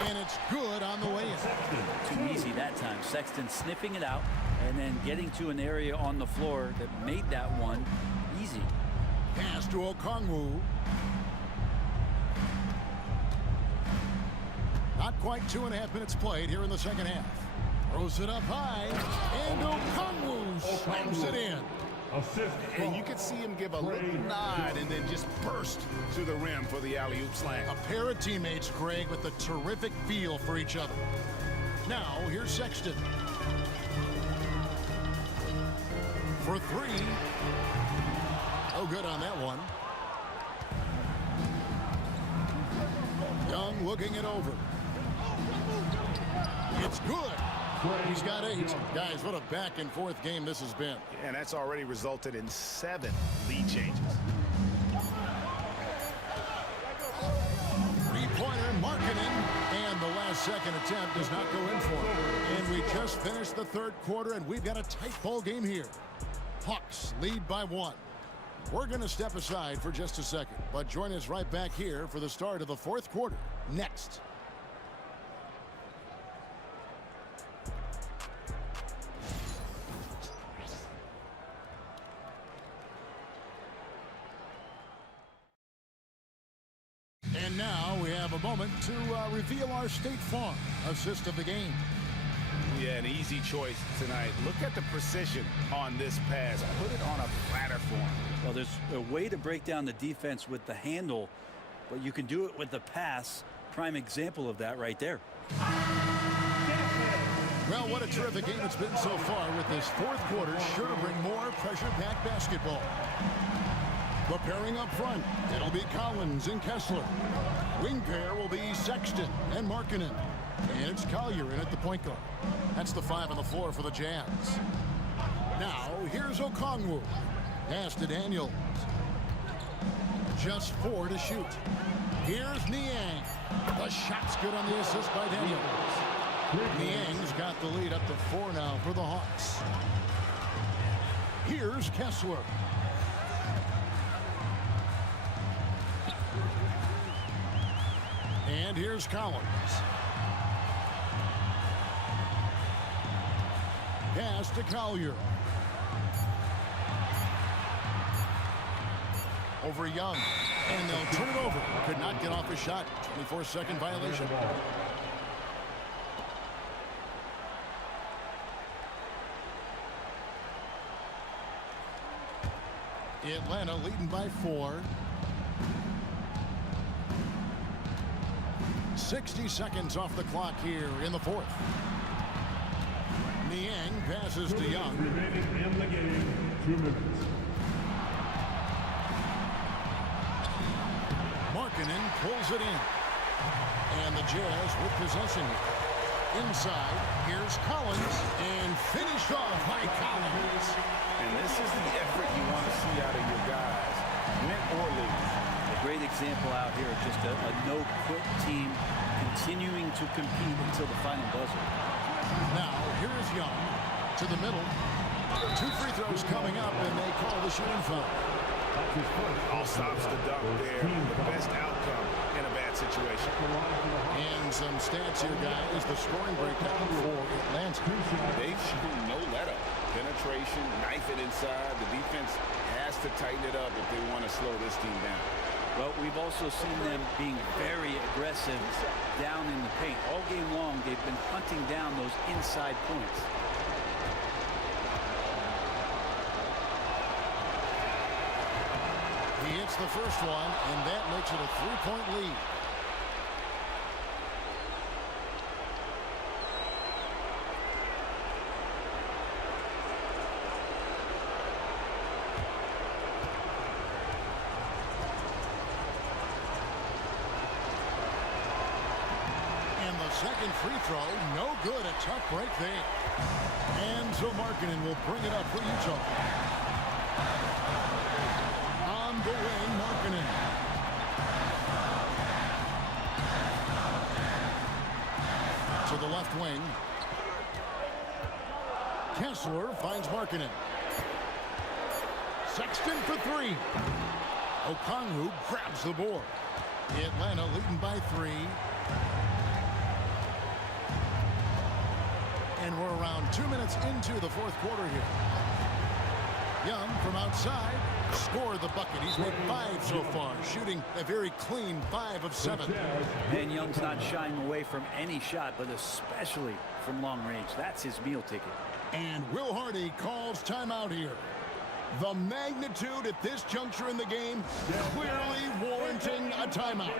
And it's good on the way in. Too easy that time. Sexton sniffing it out and then getting to an area on the floor that made that one easy. Pass to Okongwu. Not quite 2.5 minutes played here in the second half. Throws it up high, and Okongwu slams it in. And you could see him give a little nod and then just burst to the rim for the alley-oop slam. A pair of teammates, Craig, with a terrific feel for each other. Now, here's Sexton. For 3. Oh, good on that one. Young looking it over. It's good. He's got 8. Guys, what a back-and-forth game this has been. And that's already resulted in 7 lead changes. Three-pointer, Markkanen, and the last-second attempt does not go in for him. And we just finished the third quarter, and we've got a tight ball game here. Hawks lead by 1. We're going to step aside for just a second, but join us right back here for the start of the fourth quarter next. And now we have a moment to reveal our State Farm assist of the game. Yeah, an easy choice tonight. Look at the precision on this pass. Put it on a platter form. Well, there's a way to break down the defense with the handle, but you can do it with the pass. Prime example of that right there. Well, what a terrific game it's been so far, with this fourth quarter sure to bring more pressure-packed basketball. Preparing up front, it'll be Collins and Kessler. Wing pair will be Sexton and Markkanen. And it's Collier in at the point guard. That's the 5 on the floor for the Jazz. Now, here's Okongwu. Pass to Daniels. Just 4 to shoot. Here's Niang. The shot's good on the assist by Daniels. Niang's got the lead up to 4 now for the Hawks. Here's Kessler. And here's Collins. Pass to Collier. Over Young. And they'll turn it over. Could not get off a shot. 24-second violation. Atlanta leading by 4. 60 seconds off the clock here in the fourth. Niang passes to Young. Remaining in the game, 2 minutes. Markkanen pulls it in. And the Jazz with possession. Inside, here's Collins. And finished off by Collins. And this is the effort you want to see out of your guys, win or lose. A great example out here of just a no-quit team continuing to compete until the final buzzer. Now, here is Young to the middle. 2 free throws coming up, and they call the shooting foul. All stops the dunk there. The best outcome in a bad situation. And some stats here, guys. The scoring breakdown for Atlanta. They've shown no let-up. Penetration, knife it inside. The defense has to tighten it up if they want to slow this team down. Well, we've also seen them being very aggressive down in the paint. All game long, they've been hunting down those inside points. He hits the first one, and that makes it a 3-point lead. Second free throw, no good. A tough break there. And so Markkanen will bring it up for Utah. On the wing, Markkanen. To the left wing. Kessler finds Markkanen. Sexton for 3. Okongwu grabs the board. Atlanta leading by 3. And we're around 2 minutes into the fourth quarter here. Young from outside scored the bucket. He's made 5 so far, shooting a very clean 5 of 7. And Young's not shying away from any shot, but especially from long range. That's his meal ticket. And Will Hardy calls timeout here. The magnitude at this juncture in the game clearly warranting a timeout.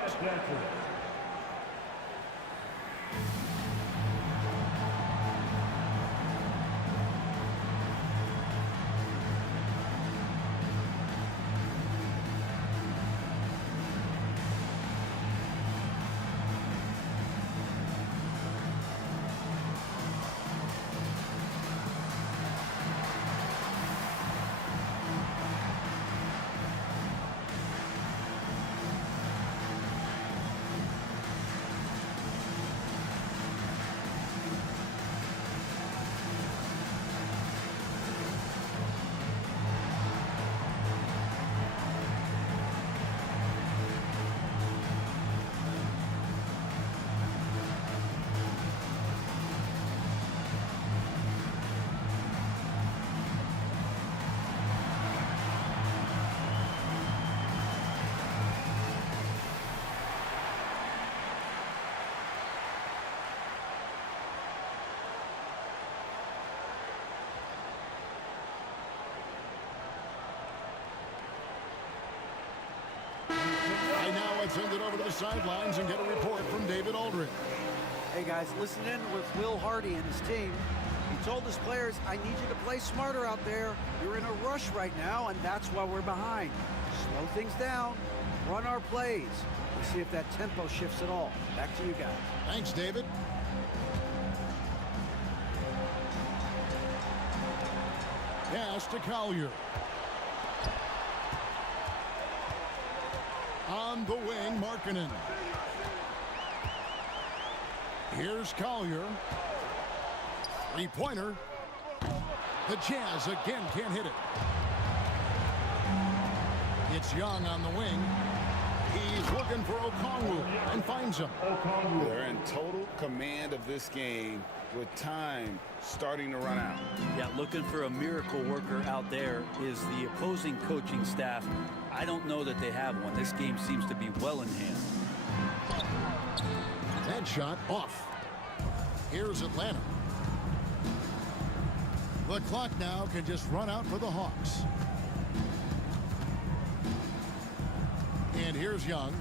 send it over to the sidelines and get a report from David Aldridge. Hey guys, listen in with Will Hardy and his team. He told his players, I need you to play smarter out there. You're in a rush right now, and that's why we're behind. Slow things down, run our plays. We'll see if that tempo shifts at all. Back to you guys. Thanks, David. Pass to Collier. On the wing, Markkanen. Here's Collier. Three-pointer. The Jazz again can't hit it. It's Young on the wing. He's looking for Okongwu and finds him. They're in total command of this game with time starting to run out. Yeah, looking for a miracle worker out there is the opposing coaching staff. I don't know that they have one. This game seems to be well in hand. That shot off. Here's Atlanta. The clock now can just run out for the Hawks. And here's Young.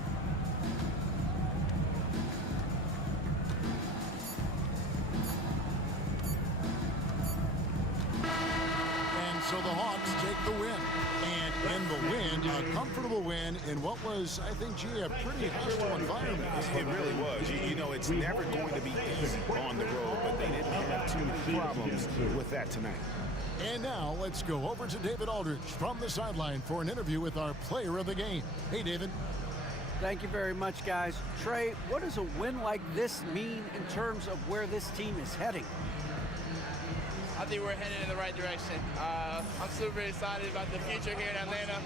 And so the Hawks take the win. And in the win, a comfortable win in what was, I think, gee, a pretty hostile environment. It really was. You know, it's never going to be easy on the road, but they didn't have too many problems with that tonight. And now let's go over to David Aldridge from the sideline for an interview with our player of the game. Hey, David. Thank you very much, guys. Trey, what does a win like this mean in terms of where this team is heading? I think we're headed in the right direction. I'm super excited about the future here in Atlanta,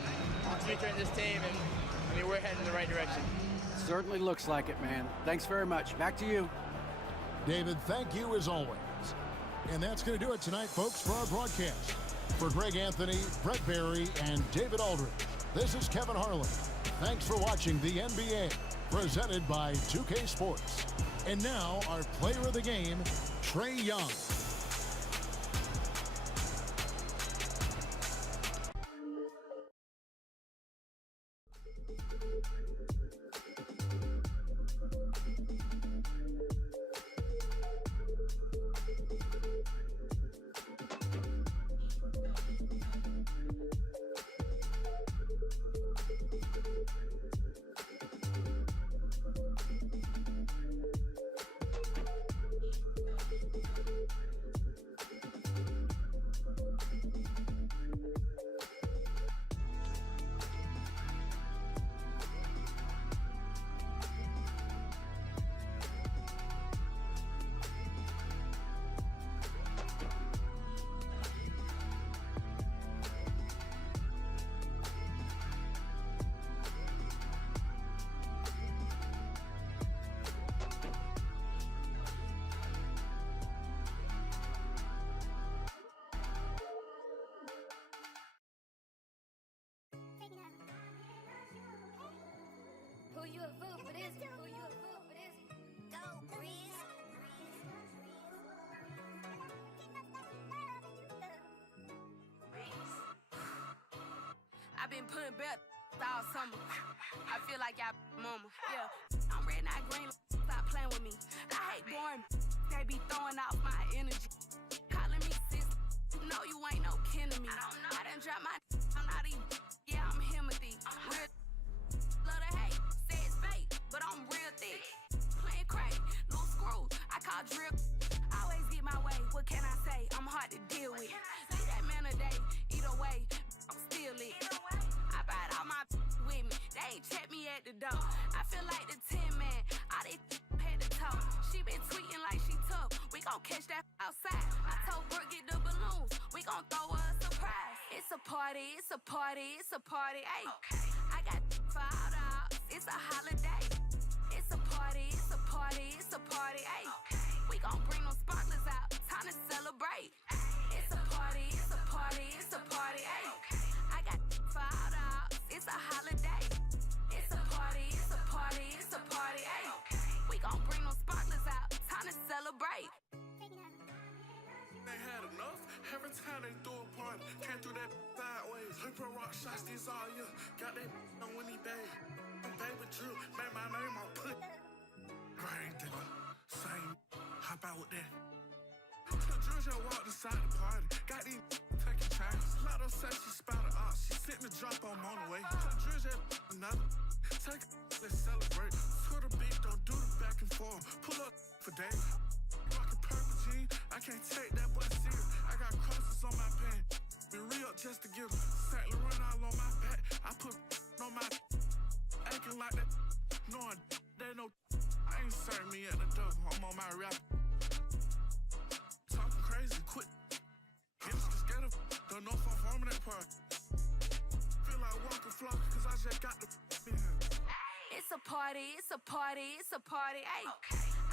the future in this team, and I mean, we're heading in the right direction. Certainly looks like it, man. Thanks very much. Back to you. David, thank you as always. And that's going to do it tonight, folks, for our broadcast. For Greg Anthony, Brett Barry, and David Aldridge, this is Kevin Harlan. Thanks for watching the NBA, presented by 2K Sports. And now, our player of the game, Trae Young. Who you a fool for this? Who you a fool for this? Go, Breeze. I've been putting back all summer. I feel like y'all mama. Yeah, I'm red, not green. Stop playing with me. I hate boring. They be throwing off my energy. Calling me sis. No, you ain't no kin to me. I done dropped my. I'm not even. Yeah, I'm Himothy. Real. Love to hate. Say it's fake, but I'm real thick. Playing crazy. Loose screws. I call drip. Always get my way. What can I say? I'm hard to deal with. See that man a day. Either way, I'm still lit. I brought all my with me. They ain't check me at the door. I feel like the 10 man. All they head to toe. She been tweeting like she tough. We gon' catch that outside. I told Brooke get the balloons. We gon' throw her a surprise. It's a party. It's a party. It's a party. Ay. I got $5. It's a holiday. It's a party. It's a party. It's a party. Ay. We gon' bring them sparklers out. Time to celebrate. It's a party. It's a party. It's a party. Ay. I got $5. It's a holiday. It's a party. It's a party. It's a party. Ay. We gon' bring them sparklers out. Time to celebrate. They had enough. Every time they threw a party, came through that sideways. Hyper rock shots, these all you got that on Winnie Bay. I'm baby Drew, man, with that. Georgia walked inside the party. Got these taking chains. Lotto said she spotted off. She sent me drop on the way. Georgia another. Take let's celebrate. Put a beat, don't do the back and forth. Pull up for days. Rockin' purple jeans. I can't take that boy serious. I got crosses on my pants. Be real just to give St. Laurent all on my back. I put on my acting like that. Knowing they know I ain't serving me at the door. I'm on my rap. Talking crazy, quit. Get scared of. Don't know if I'm forming that part. Feel like walking flock, cause I just got the in here. It's a party, it's a party, it's a party, ayy.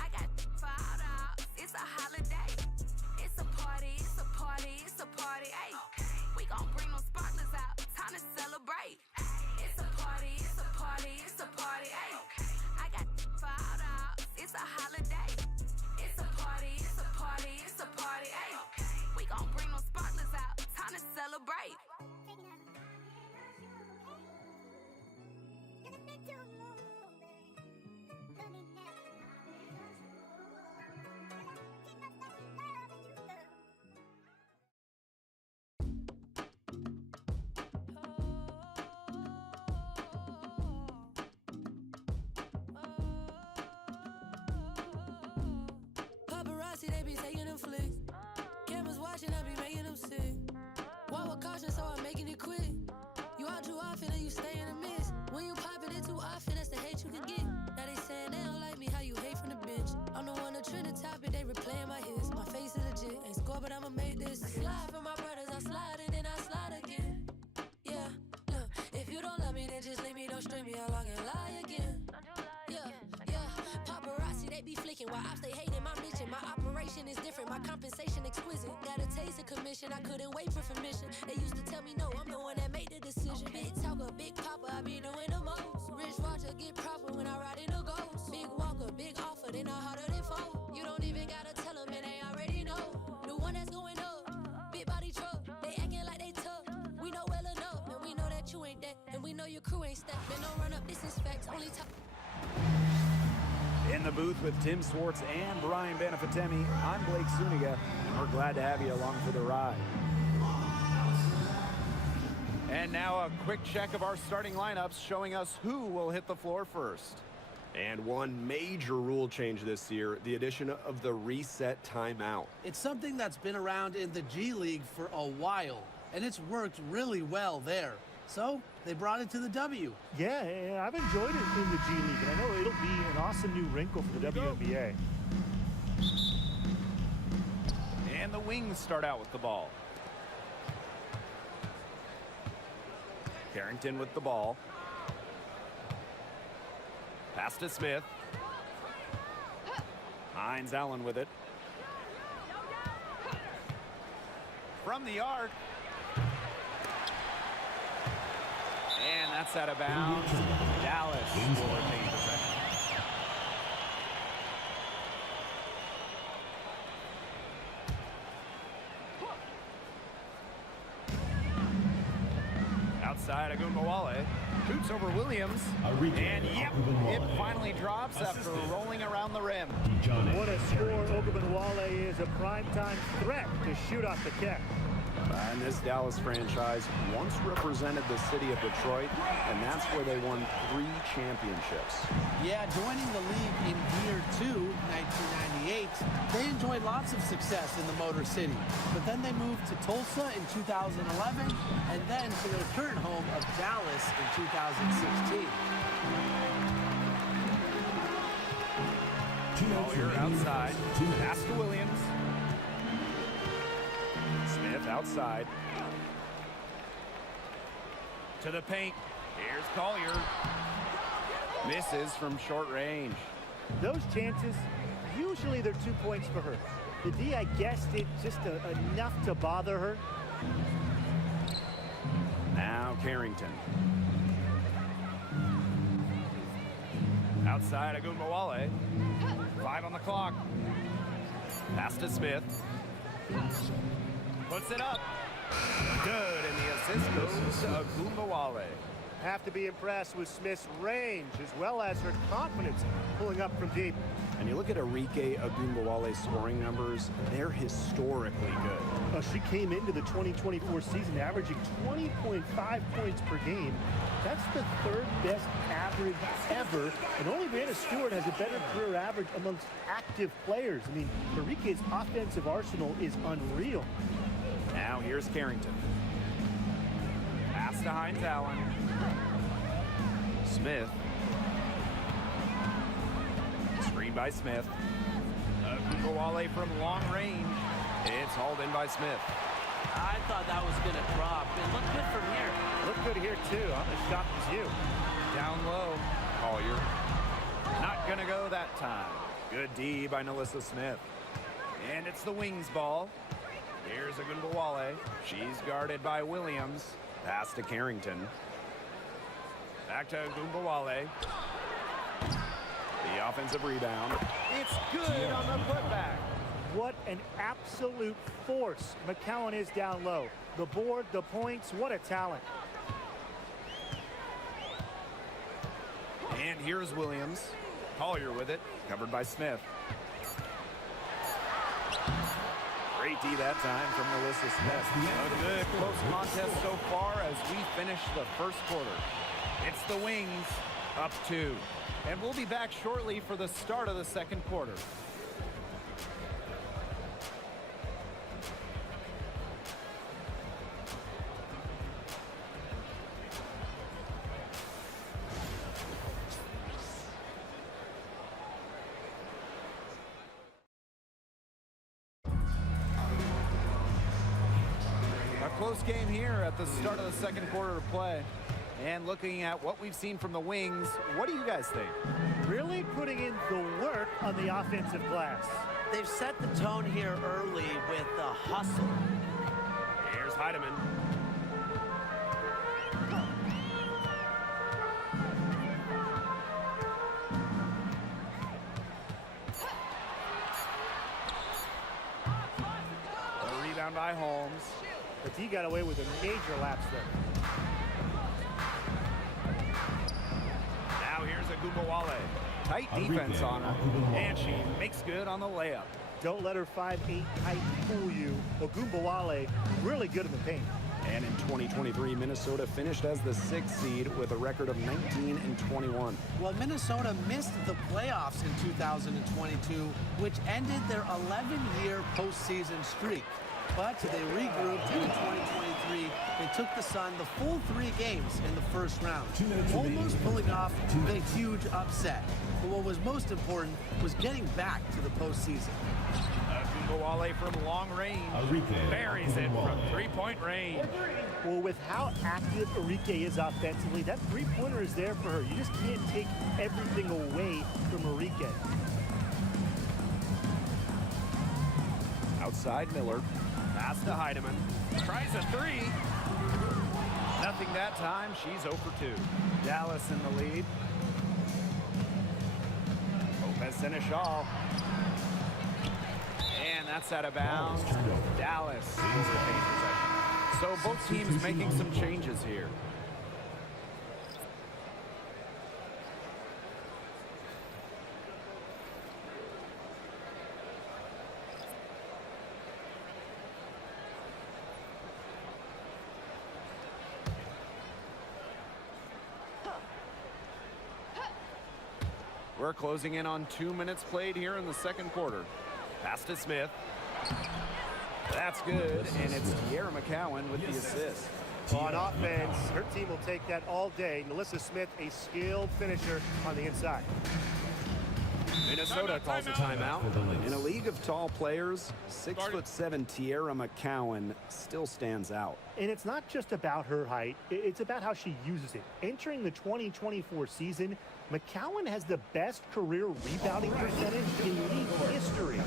I got $5, it's a holiday. It's a party, it's a party, it's a party, ayy. We gon' bring them sparklers out, time to celebrate. It's a party, it's a party, it's a party, ayy. I got $5, it's a holiday. It's a party, it's a party, it's a party, ayy. We gon' bring them sparklers out, time to celebrate. Paparazzi, they be taking them flicks. Cameras watching, I be making them sick. Walk with caution, so I'm making it quick. You out too often and you stay in the mist. When you popping it too often, that's the hate you can get. Now they saying they don't like me, how you hate from the bench. I'm the one that trend the topic, they replaying my hits. My face is legit, ain't score, but I'ma make this. I slide for my brothers, I slide and then I slide again. Yeah, look, if you don't love me, then just leave me, don't string me along and lie again. Yeah, paparazzi, they be flicking while I stay hating my mission. My operation is different, my compensation exquisite. Got a taste of commission, I couldn't wait for permission. They used to tell me no, I'm the one that made the decision. Big talker, big papa, I be doing the most. Rich Roger, get proper when I ride in the ghost. Big walker, big offer, they know harder than foe. You don't even gotta tell them, and they already know. The one that's going up, big body truck. They acting like they tough, we know well enough. And we know that you ain't that, and we know your crew ain't stacked. Then don't run up, this is facts, only talk. In the booth with Tim Swartz and Brian Benefitemi, I'm Blake Suniga, and we're glad to have you along for the ride. And now a quick check of our starting lineups showing us who will hit the floor first. And one major rule change this year, the addition of the reset timeout. It's something that's been around in the G League for a while, and it's worked really well there. So they brought it to the W. Yeah, and I've enjoyed it in the G League, and I know it'll be an awesome new wrinkle for the WNBA. And the Wings start out with the ball. Carrington with the ball. Pass to Smith. Hines Allen with it. From the arc. And that's out of bounds. Dallas will retain possession. Outside, Agumbawale shoots over Williams. And yep, it finally drops after rolling around the rim. What a score. Ogunbowale is a primetime threat to shoot off the catch. And this Dallas franchise once represented the city of Detroit, and that's where they won 3 championships. Yeah, joining the league in year 2, 1998, they enjoyed lots of success in the Motor City. But then they moved to Tulsa in 2011, and then to their current home of Dallas in 2016. Collier outside. Pass to Williams. Smith outside. To the paint. Here's Collier. Misses from short range. Those chances, usually they're 2 points for her. The D, I guessed it just enough to bother her. Now Carrington. Outside Agumbawale. 5 on the clock. Pass to Smith. Puts it up. Good, and the assist goes to Agumbawale. have to be impressed with Smith's range as well as her confidence pulling up from deep. And you look at Arike Ogunbowale's scoring numbers, they're historically good. She came into the 2024 season averaging 20.5 points per game. That's the third best average ever, and only Brianna Stewart has a better career average amongst active players. I mean, Arike's offensive arsenal is unreal. Now here's Carrington. Pass to Hines Allen. Smith. Screen by Smith. Ogunbowale from long range. It's hauled in by Smith. I thought that was going to drop. It looked good from here. Looked good here, too. I'm as shocked as you. Down low. Collier. Not going to go that time. Good D by Nalissa Smith. And it's the Wings ball. Here's Ogunbowale. She's guarded by Williams. Pass to Carrington. Back to Ogunbowale. The offensive rebound. It's good on the putback. What an absolute force McCowan is down low. The board, the points, what a talent. And here's Williams. Collier with it, covered by Smith. Great D that time from Nalissa Smith. A good close contest so far as we finish the first quarter. It's the Wings up 2. And we'll be back shortly for the start of the second quarter. Close game here at the start of the second quarter of play. And looking at what we've seen from the Wings, what do you guys think? Really putting in the work on the offensive glass. They've set the tone here early with the hustle. Here's Heidemann. A rebound by Holmes. But he got away with a major lapse there. Now here's Ogunbowale. Tight defense on her, and she makes good on the layup. Don't let her 5'8" height fool you. Ogunbowale really good in the paint. And in 2023, Minnesota finished as the 6th seed with a record of 19-21. Well, Minnesota missed the playoffs in 2022, which ended their 11-year postseason streak. But they regrouped in 2023. They took the Sun the full 3 games in the first round, almost pulling off a huge upset. But what was most important was getting back to the postseason. Ogunbowale from long range. Buries it from 3-point range. Well, with how active Arike is offensively, that three-pointer is there for her. You just can't take everything away from Arike. Outside Miller. Pass to Heidemann. Tries a 3. Nothing that time. She's 0 for 2. Dallas in the lead. Lopez Seneschal. And that's out of bounds. Dallas sees the paint possession. So both teams making some changes here. We're closing in on 2 minutes played here in the second quarter. Pass to Smith. That's good, and it's Tierra McCowan with the assist. On offense, her team will take that all day. Nalissa Smith, a skilled finisher on the inside. Minnesota calls a timeout. In a league of tall players, 6'7" Tierra McCowan still stands out. And it's not just about her height, it's about how she uses it. Entering the 2024 season, McCowan has the best career rebounding percentage in league history.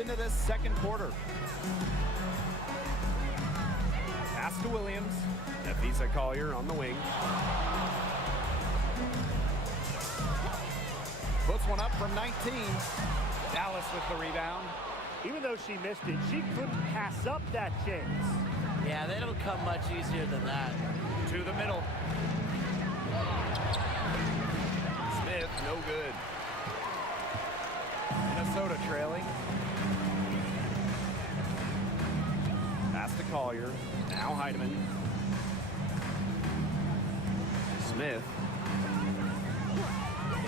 into this second quarter. Pass to Williams. Nafisa Collier on the wing. Puts one up from 19. Dallas with the rebound. Even though she missed it, she couldn't pass up that chance. Yeah, they don't come much easier than that. To the middle. Smith, no good. Minnesota trailing. Pass to Collier. Now Heidemann. Smith.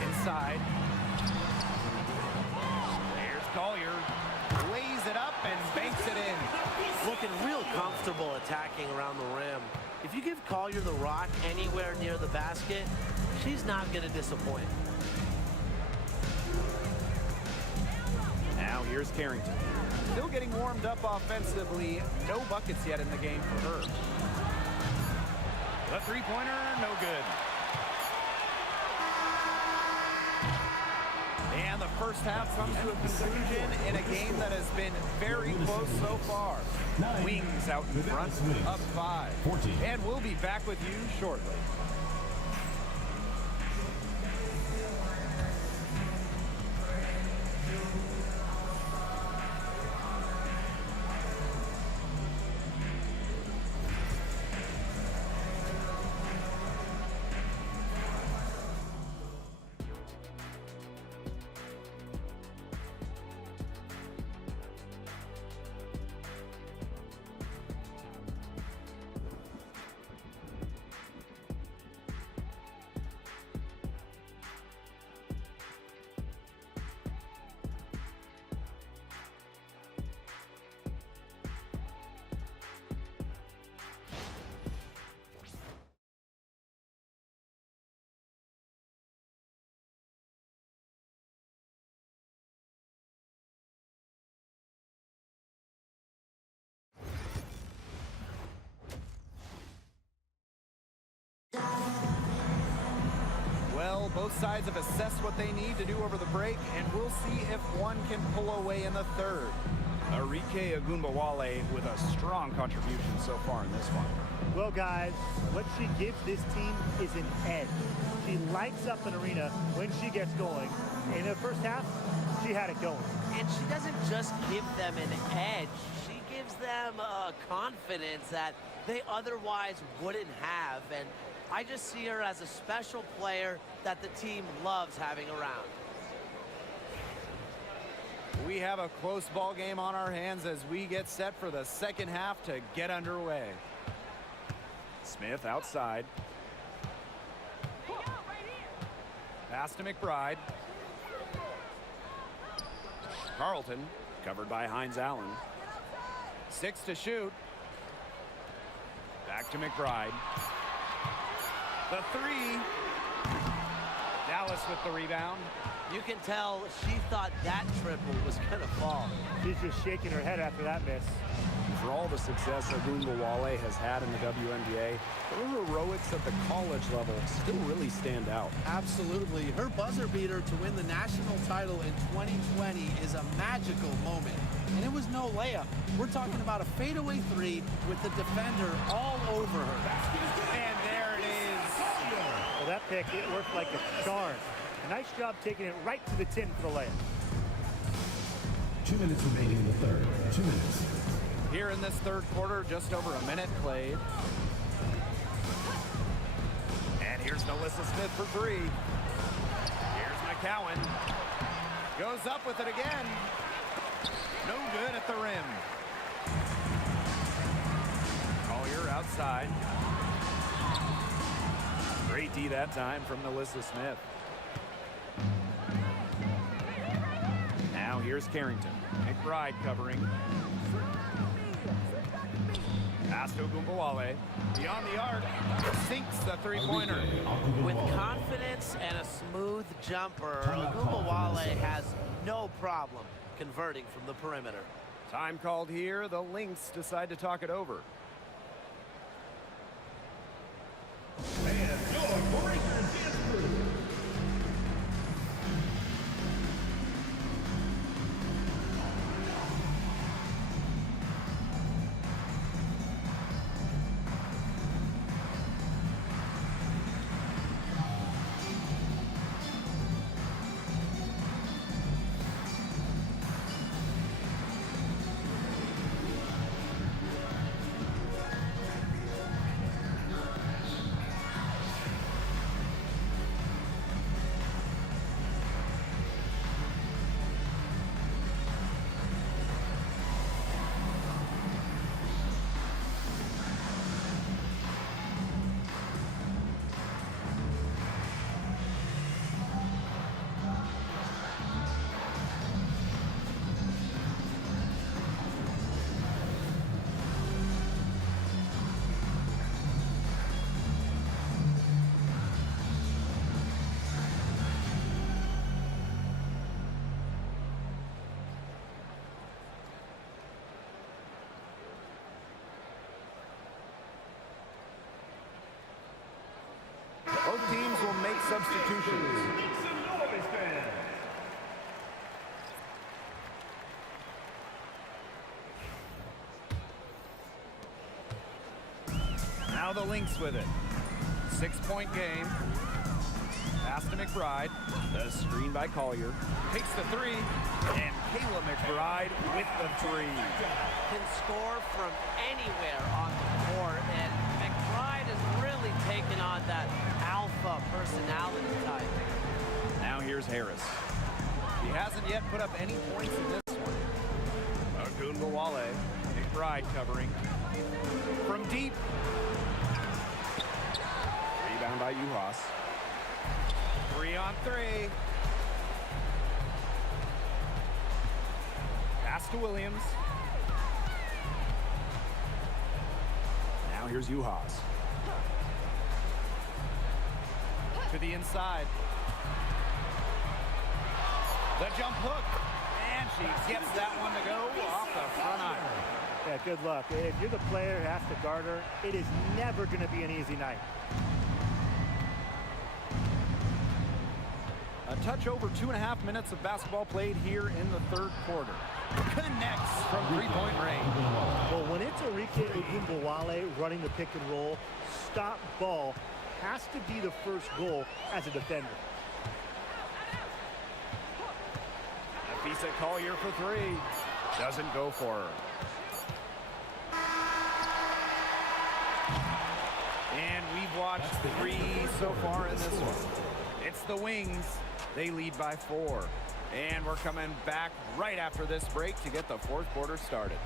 Inside. Here's Collier. Lays it up and banks it in. Looking real comfortable attacking around the rim. If you give Collier the rock anywhere near the basket, she's not going to disappoint. Now here's Carrington. Still getting warmed up offensively. No buckets yet in the game for her. The three-pointer, no good. And the first half comes to a conclusion in a game that has been very close so far. Wings out in front, up 5. And we'll be back with you shortly. Well, both sides have assessed what they need to do over the break, and we'll see if one can pull away in the third. Arike Ogunbowale with a strong contribution so far in this one. Well, guys, what she gives this team is an edge. She lights up an arena when she gets going. In the first half, she had it going. And she doesn't just give them an edge. She gives them a confidence that they otherwise wouldn't have. And I just see her as a special player that the team loves having around. We have a close ball game on our hands as we get set for the second half to get underway. Smith outside. Pass to McBride. Carlton covered by Hines Allen. 6 to shoot. Back to McBride. The 3. Dallas with the rebound. You can tell she thought that triple was going to fall. She's just shaking her head after that miss. For all the success Ogunbowale has had in the WNBA, her heroics at the college level still really stand out. Absolutely. Her buzzer beater to win the national title in 2020 is a magical moment. And it was no layup. We're talking about a fadeaway 3 with the defender all over her. And there it is. Well, that pick, it worked like a charm. A nice job taking it right to the tin for the layup. 2 minutes remaining in the third. 2 minutes. Here in this third quarter, just over a minute played. And here's Melissa Smith for 3. Here's McCowan. Goes up with it again. No good at the rim. Collier outside. Great D that time from Melissa Smith. Now here's Carrington. McBride covering. Pass to Ogunbowale. Beyond the arc. Sinks the three-pointer. With confidence and a smooth jumper, Ogunbowale has no problem converting from the perimeter. Time called here. The Lynx decide to talk it over. And your breaker is through. Both teams will make substitutions. Now the Lynx with it. 6-point game. Pass to McBride. The screen by Collier. Takes the three. And Kayla McBride with the three. Can score from anywhere on the court, and McBride has really taken on that alpha personality type. Now here's Harris. He hasn't yet put up any points in this one. Ogunbowale. McBride covering. From deep. Rebound by Uhas. 3-on-3. Pass to Williams. Now here's Uhas. To the inside. The jump hook. And she gets that one to go off the front iron. Yeah, good luck. If you're the player who has to guard her, it is never going to be an easy night. A touch over 2.5 minutes of basketball played here in the third quarter. Connects from three-point range. Well, when it's Enrique Ogunbowale running the pick and roll, stop ball has to be the first goal as a defender. Nafisa Collier for three. Doesn't go for her. And we've watched three so far in this one. It's the Wings. They lead by 4. And we're coming back right after this break to get the fourth quarter started.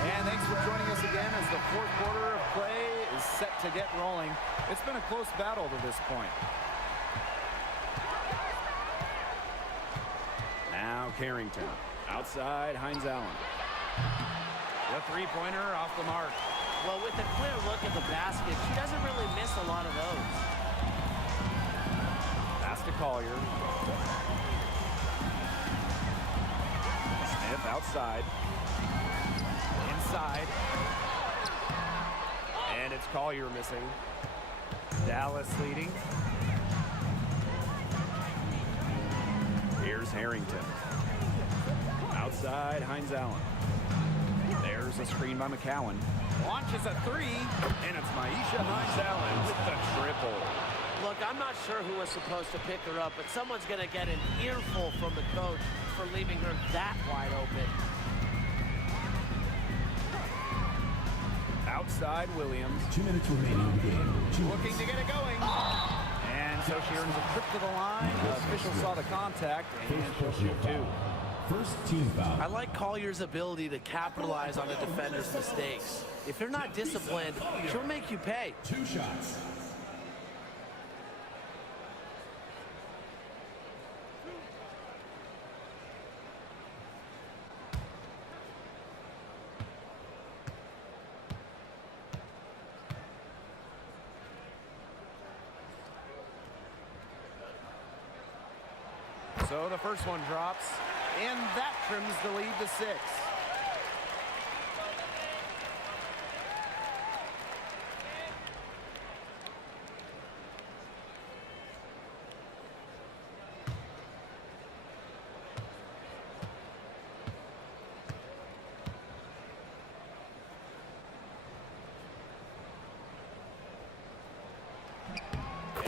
And thanks for joining us again as the fourth quarter of play is set to get rolling. It's been a close battle to this point. Now Carrington. Outside, Hines Allen. The three-pointer off the mark. Well, with a clear look at the basket, she doesn't really miss a lot of those. Pass to Collier. Smith outside. Inside. And it's Collier missing. Dallas leading. Here's Harrington. Outside, Hines Allen. There's a screen by McCowan. Launches a three, and it's Maisha Hines Allen with the triple. Look, I'm not sure who was supposed to pick her up, but someone's going to get an earful from the coach for leaving her that wide open. Outside Williams. 2 minutes remaining in the game. Looking to get it going. And so she earns a trip to the line. The official saw the contact, and she'll shoot two. First team foul. I like Collier's ability to capitalize on a defender's mistakes. If you're not disciplined, she'll make you pay. 2 shots. So the first one drops, and that trims the lead to 6.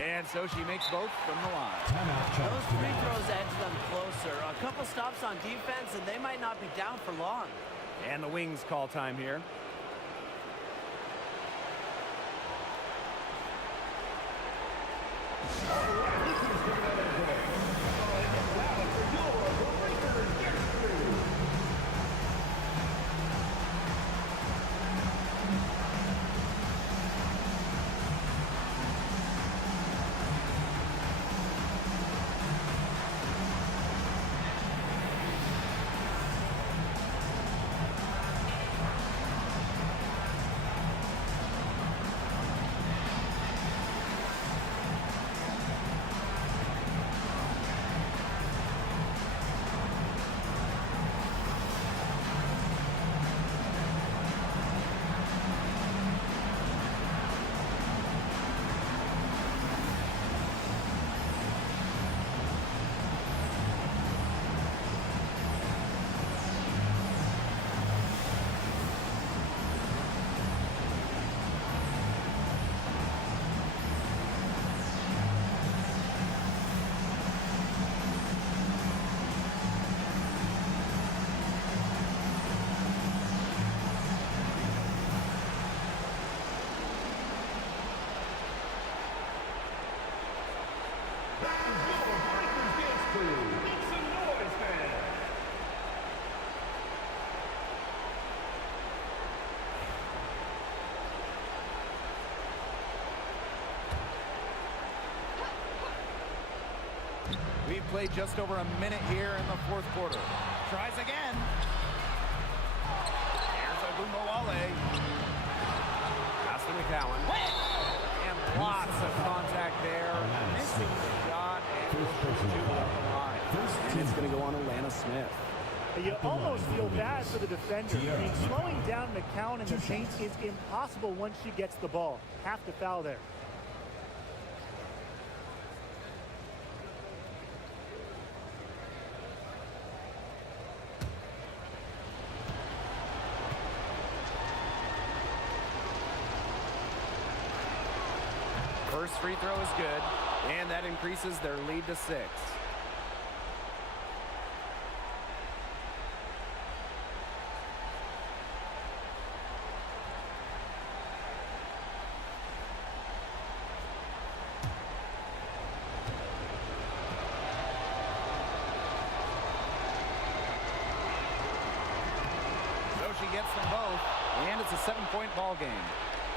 And so she makes both from the line. Those free throws edge them closer. A couple stops on defense, and they might not be down for long. And the Wings call time here. We've played just over a minute here in the fourth quarter. Tries again. Here's Ogunbowale. Pass to McCowan. And lots of contact there. Missing the shot. And it's going to go on Atlanta Smith. You almost feel bad for the defender. I mean, slowing down McCowan in the paint is impossible once she gets the ball. Have to foul there. First free throw is good, and that increases their lead to 6. She gets them both, and it's a 7-point ball game.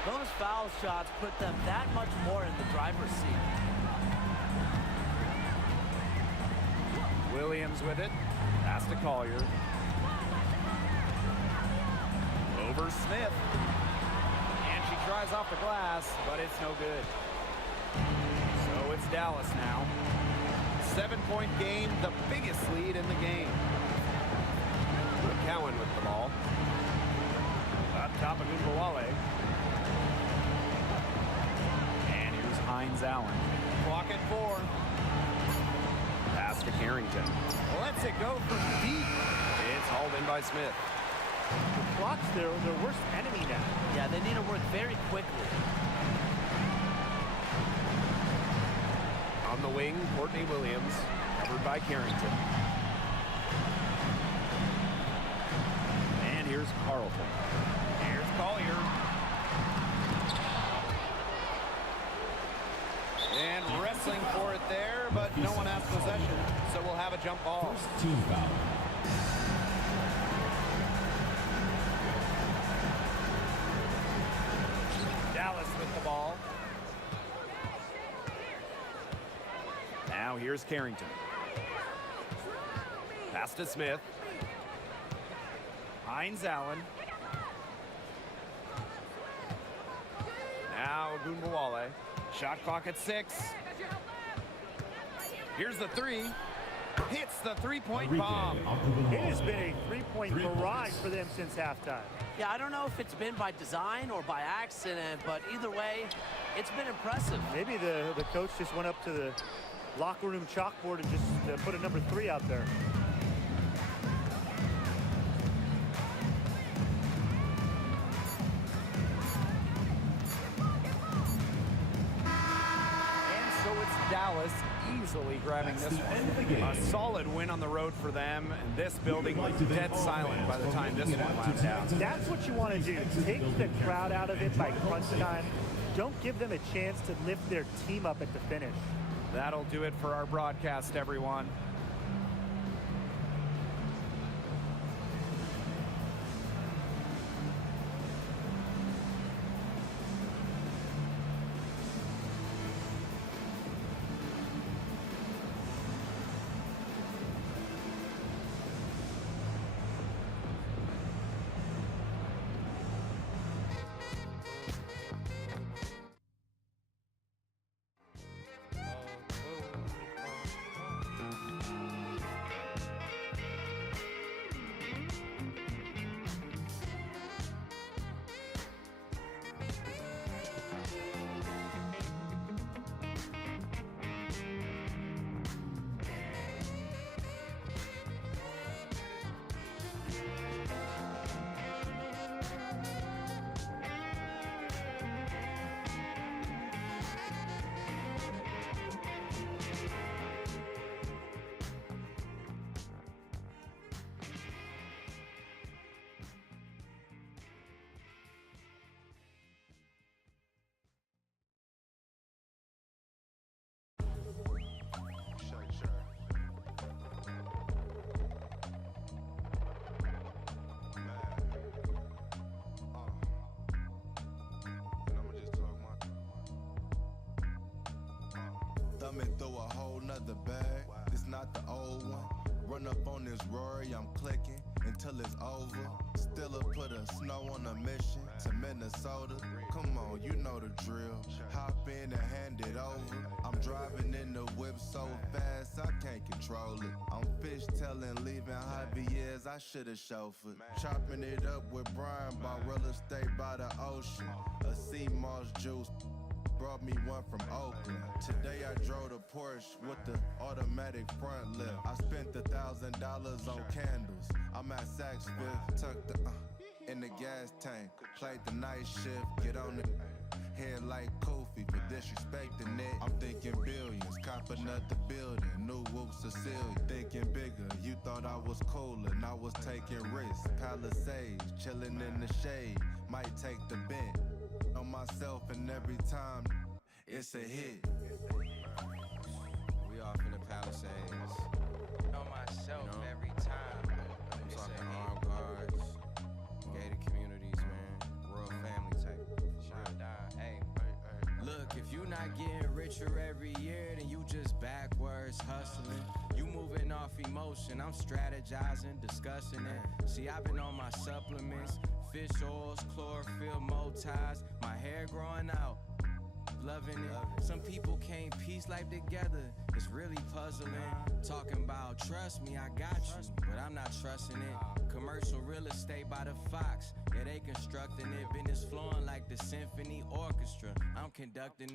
Those foul shots put them that much more in the driver's seat. Williams with it. Pass to Collier. Over Smith. And she tries off the glass, but it's no good. So it's Dallas now. 7-point game, the biggest lead in the game. McCowan with the ball. Up top of Ogunbowale. And here's Hines Allen. Clock at 4. Pass to Carrington. Lets it go from deep. It's hauled in by Smith. The clock's their worst enemy now. Yeah, they need to work very quickly. On the wing, Courtney Williams. Covered by Carrington. And here's Carlton. Here's Collier. And wrestling for it there, but no one has possession, so we'll have a jump ball. Team foul. Dallas with the ball. Now here's Carrington. Pass to Smith. Hines Allen. Now Ogunbowale. Shot clock at 6. Here's the 3. Hits the three-point bomb. It has been a three-point barrage for them since halftime. Yeah, I don't know if it's been by design or by accident, but either way, it's been impressive. Maybe the coach just went up to the locker room chalkboard and just put a number 3 out there. Dallas easily grabbing this one. A solid win on the road for them, and this building was dead silent by the time this one wound down. That's what you want to do. Take the crowd out of it by crunch time. Don't give them a chance to lift their team up at the finish. That'll do it for our broadcast, everyone. Thumbing through a whole nother bag. This not the old one. Run up on this Rory, I'm clicking until it's over. Still put a snow on a mission to Minnesota. Come on, you know the drill. Hop in and hand it over. I'm driving in the whip so fast I can't control it. I'm fishtailing, leaving Javier's, I should've chauffeured. Chopping it up with Brian, bought real estate by the ocean. A sea moss juice. Brought me one from Oakland. Today I drove the Porsche with the automatic front lift. I spent $1,000 on candles. I'm at Saks Fifth, tucked in the gas tank. Played the night shift, get on the head like Kofi for disrespecting it. I'm thinking billions, copping up the building. New whoop Cecilia, thinking bigger. You thought I was cool and I was taking risks. Palisades, chilling in the shade. Might take the bent on myself, and every time it's a hit. We off in the Palisades. On myself, every time. I'm talking armed guards, gated communities, man. Rural family type. Shine down. Hey. Look, if you not getting richer every year, then you just backwards hustling. You moving off emotion, I'm strategizing, discussing it. See, I've been on my supplements. Fish oils, chlorophyll, motives, my hair growing out, loving it. Some people can't piece life together, it's really puzzling. Talking about trust me, I got you, but I'm not trusting it. Commercial real estate by the Fox, yeah, they constructing it. Business flowing like the symphony orchestra, I'm conducting it.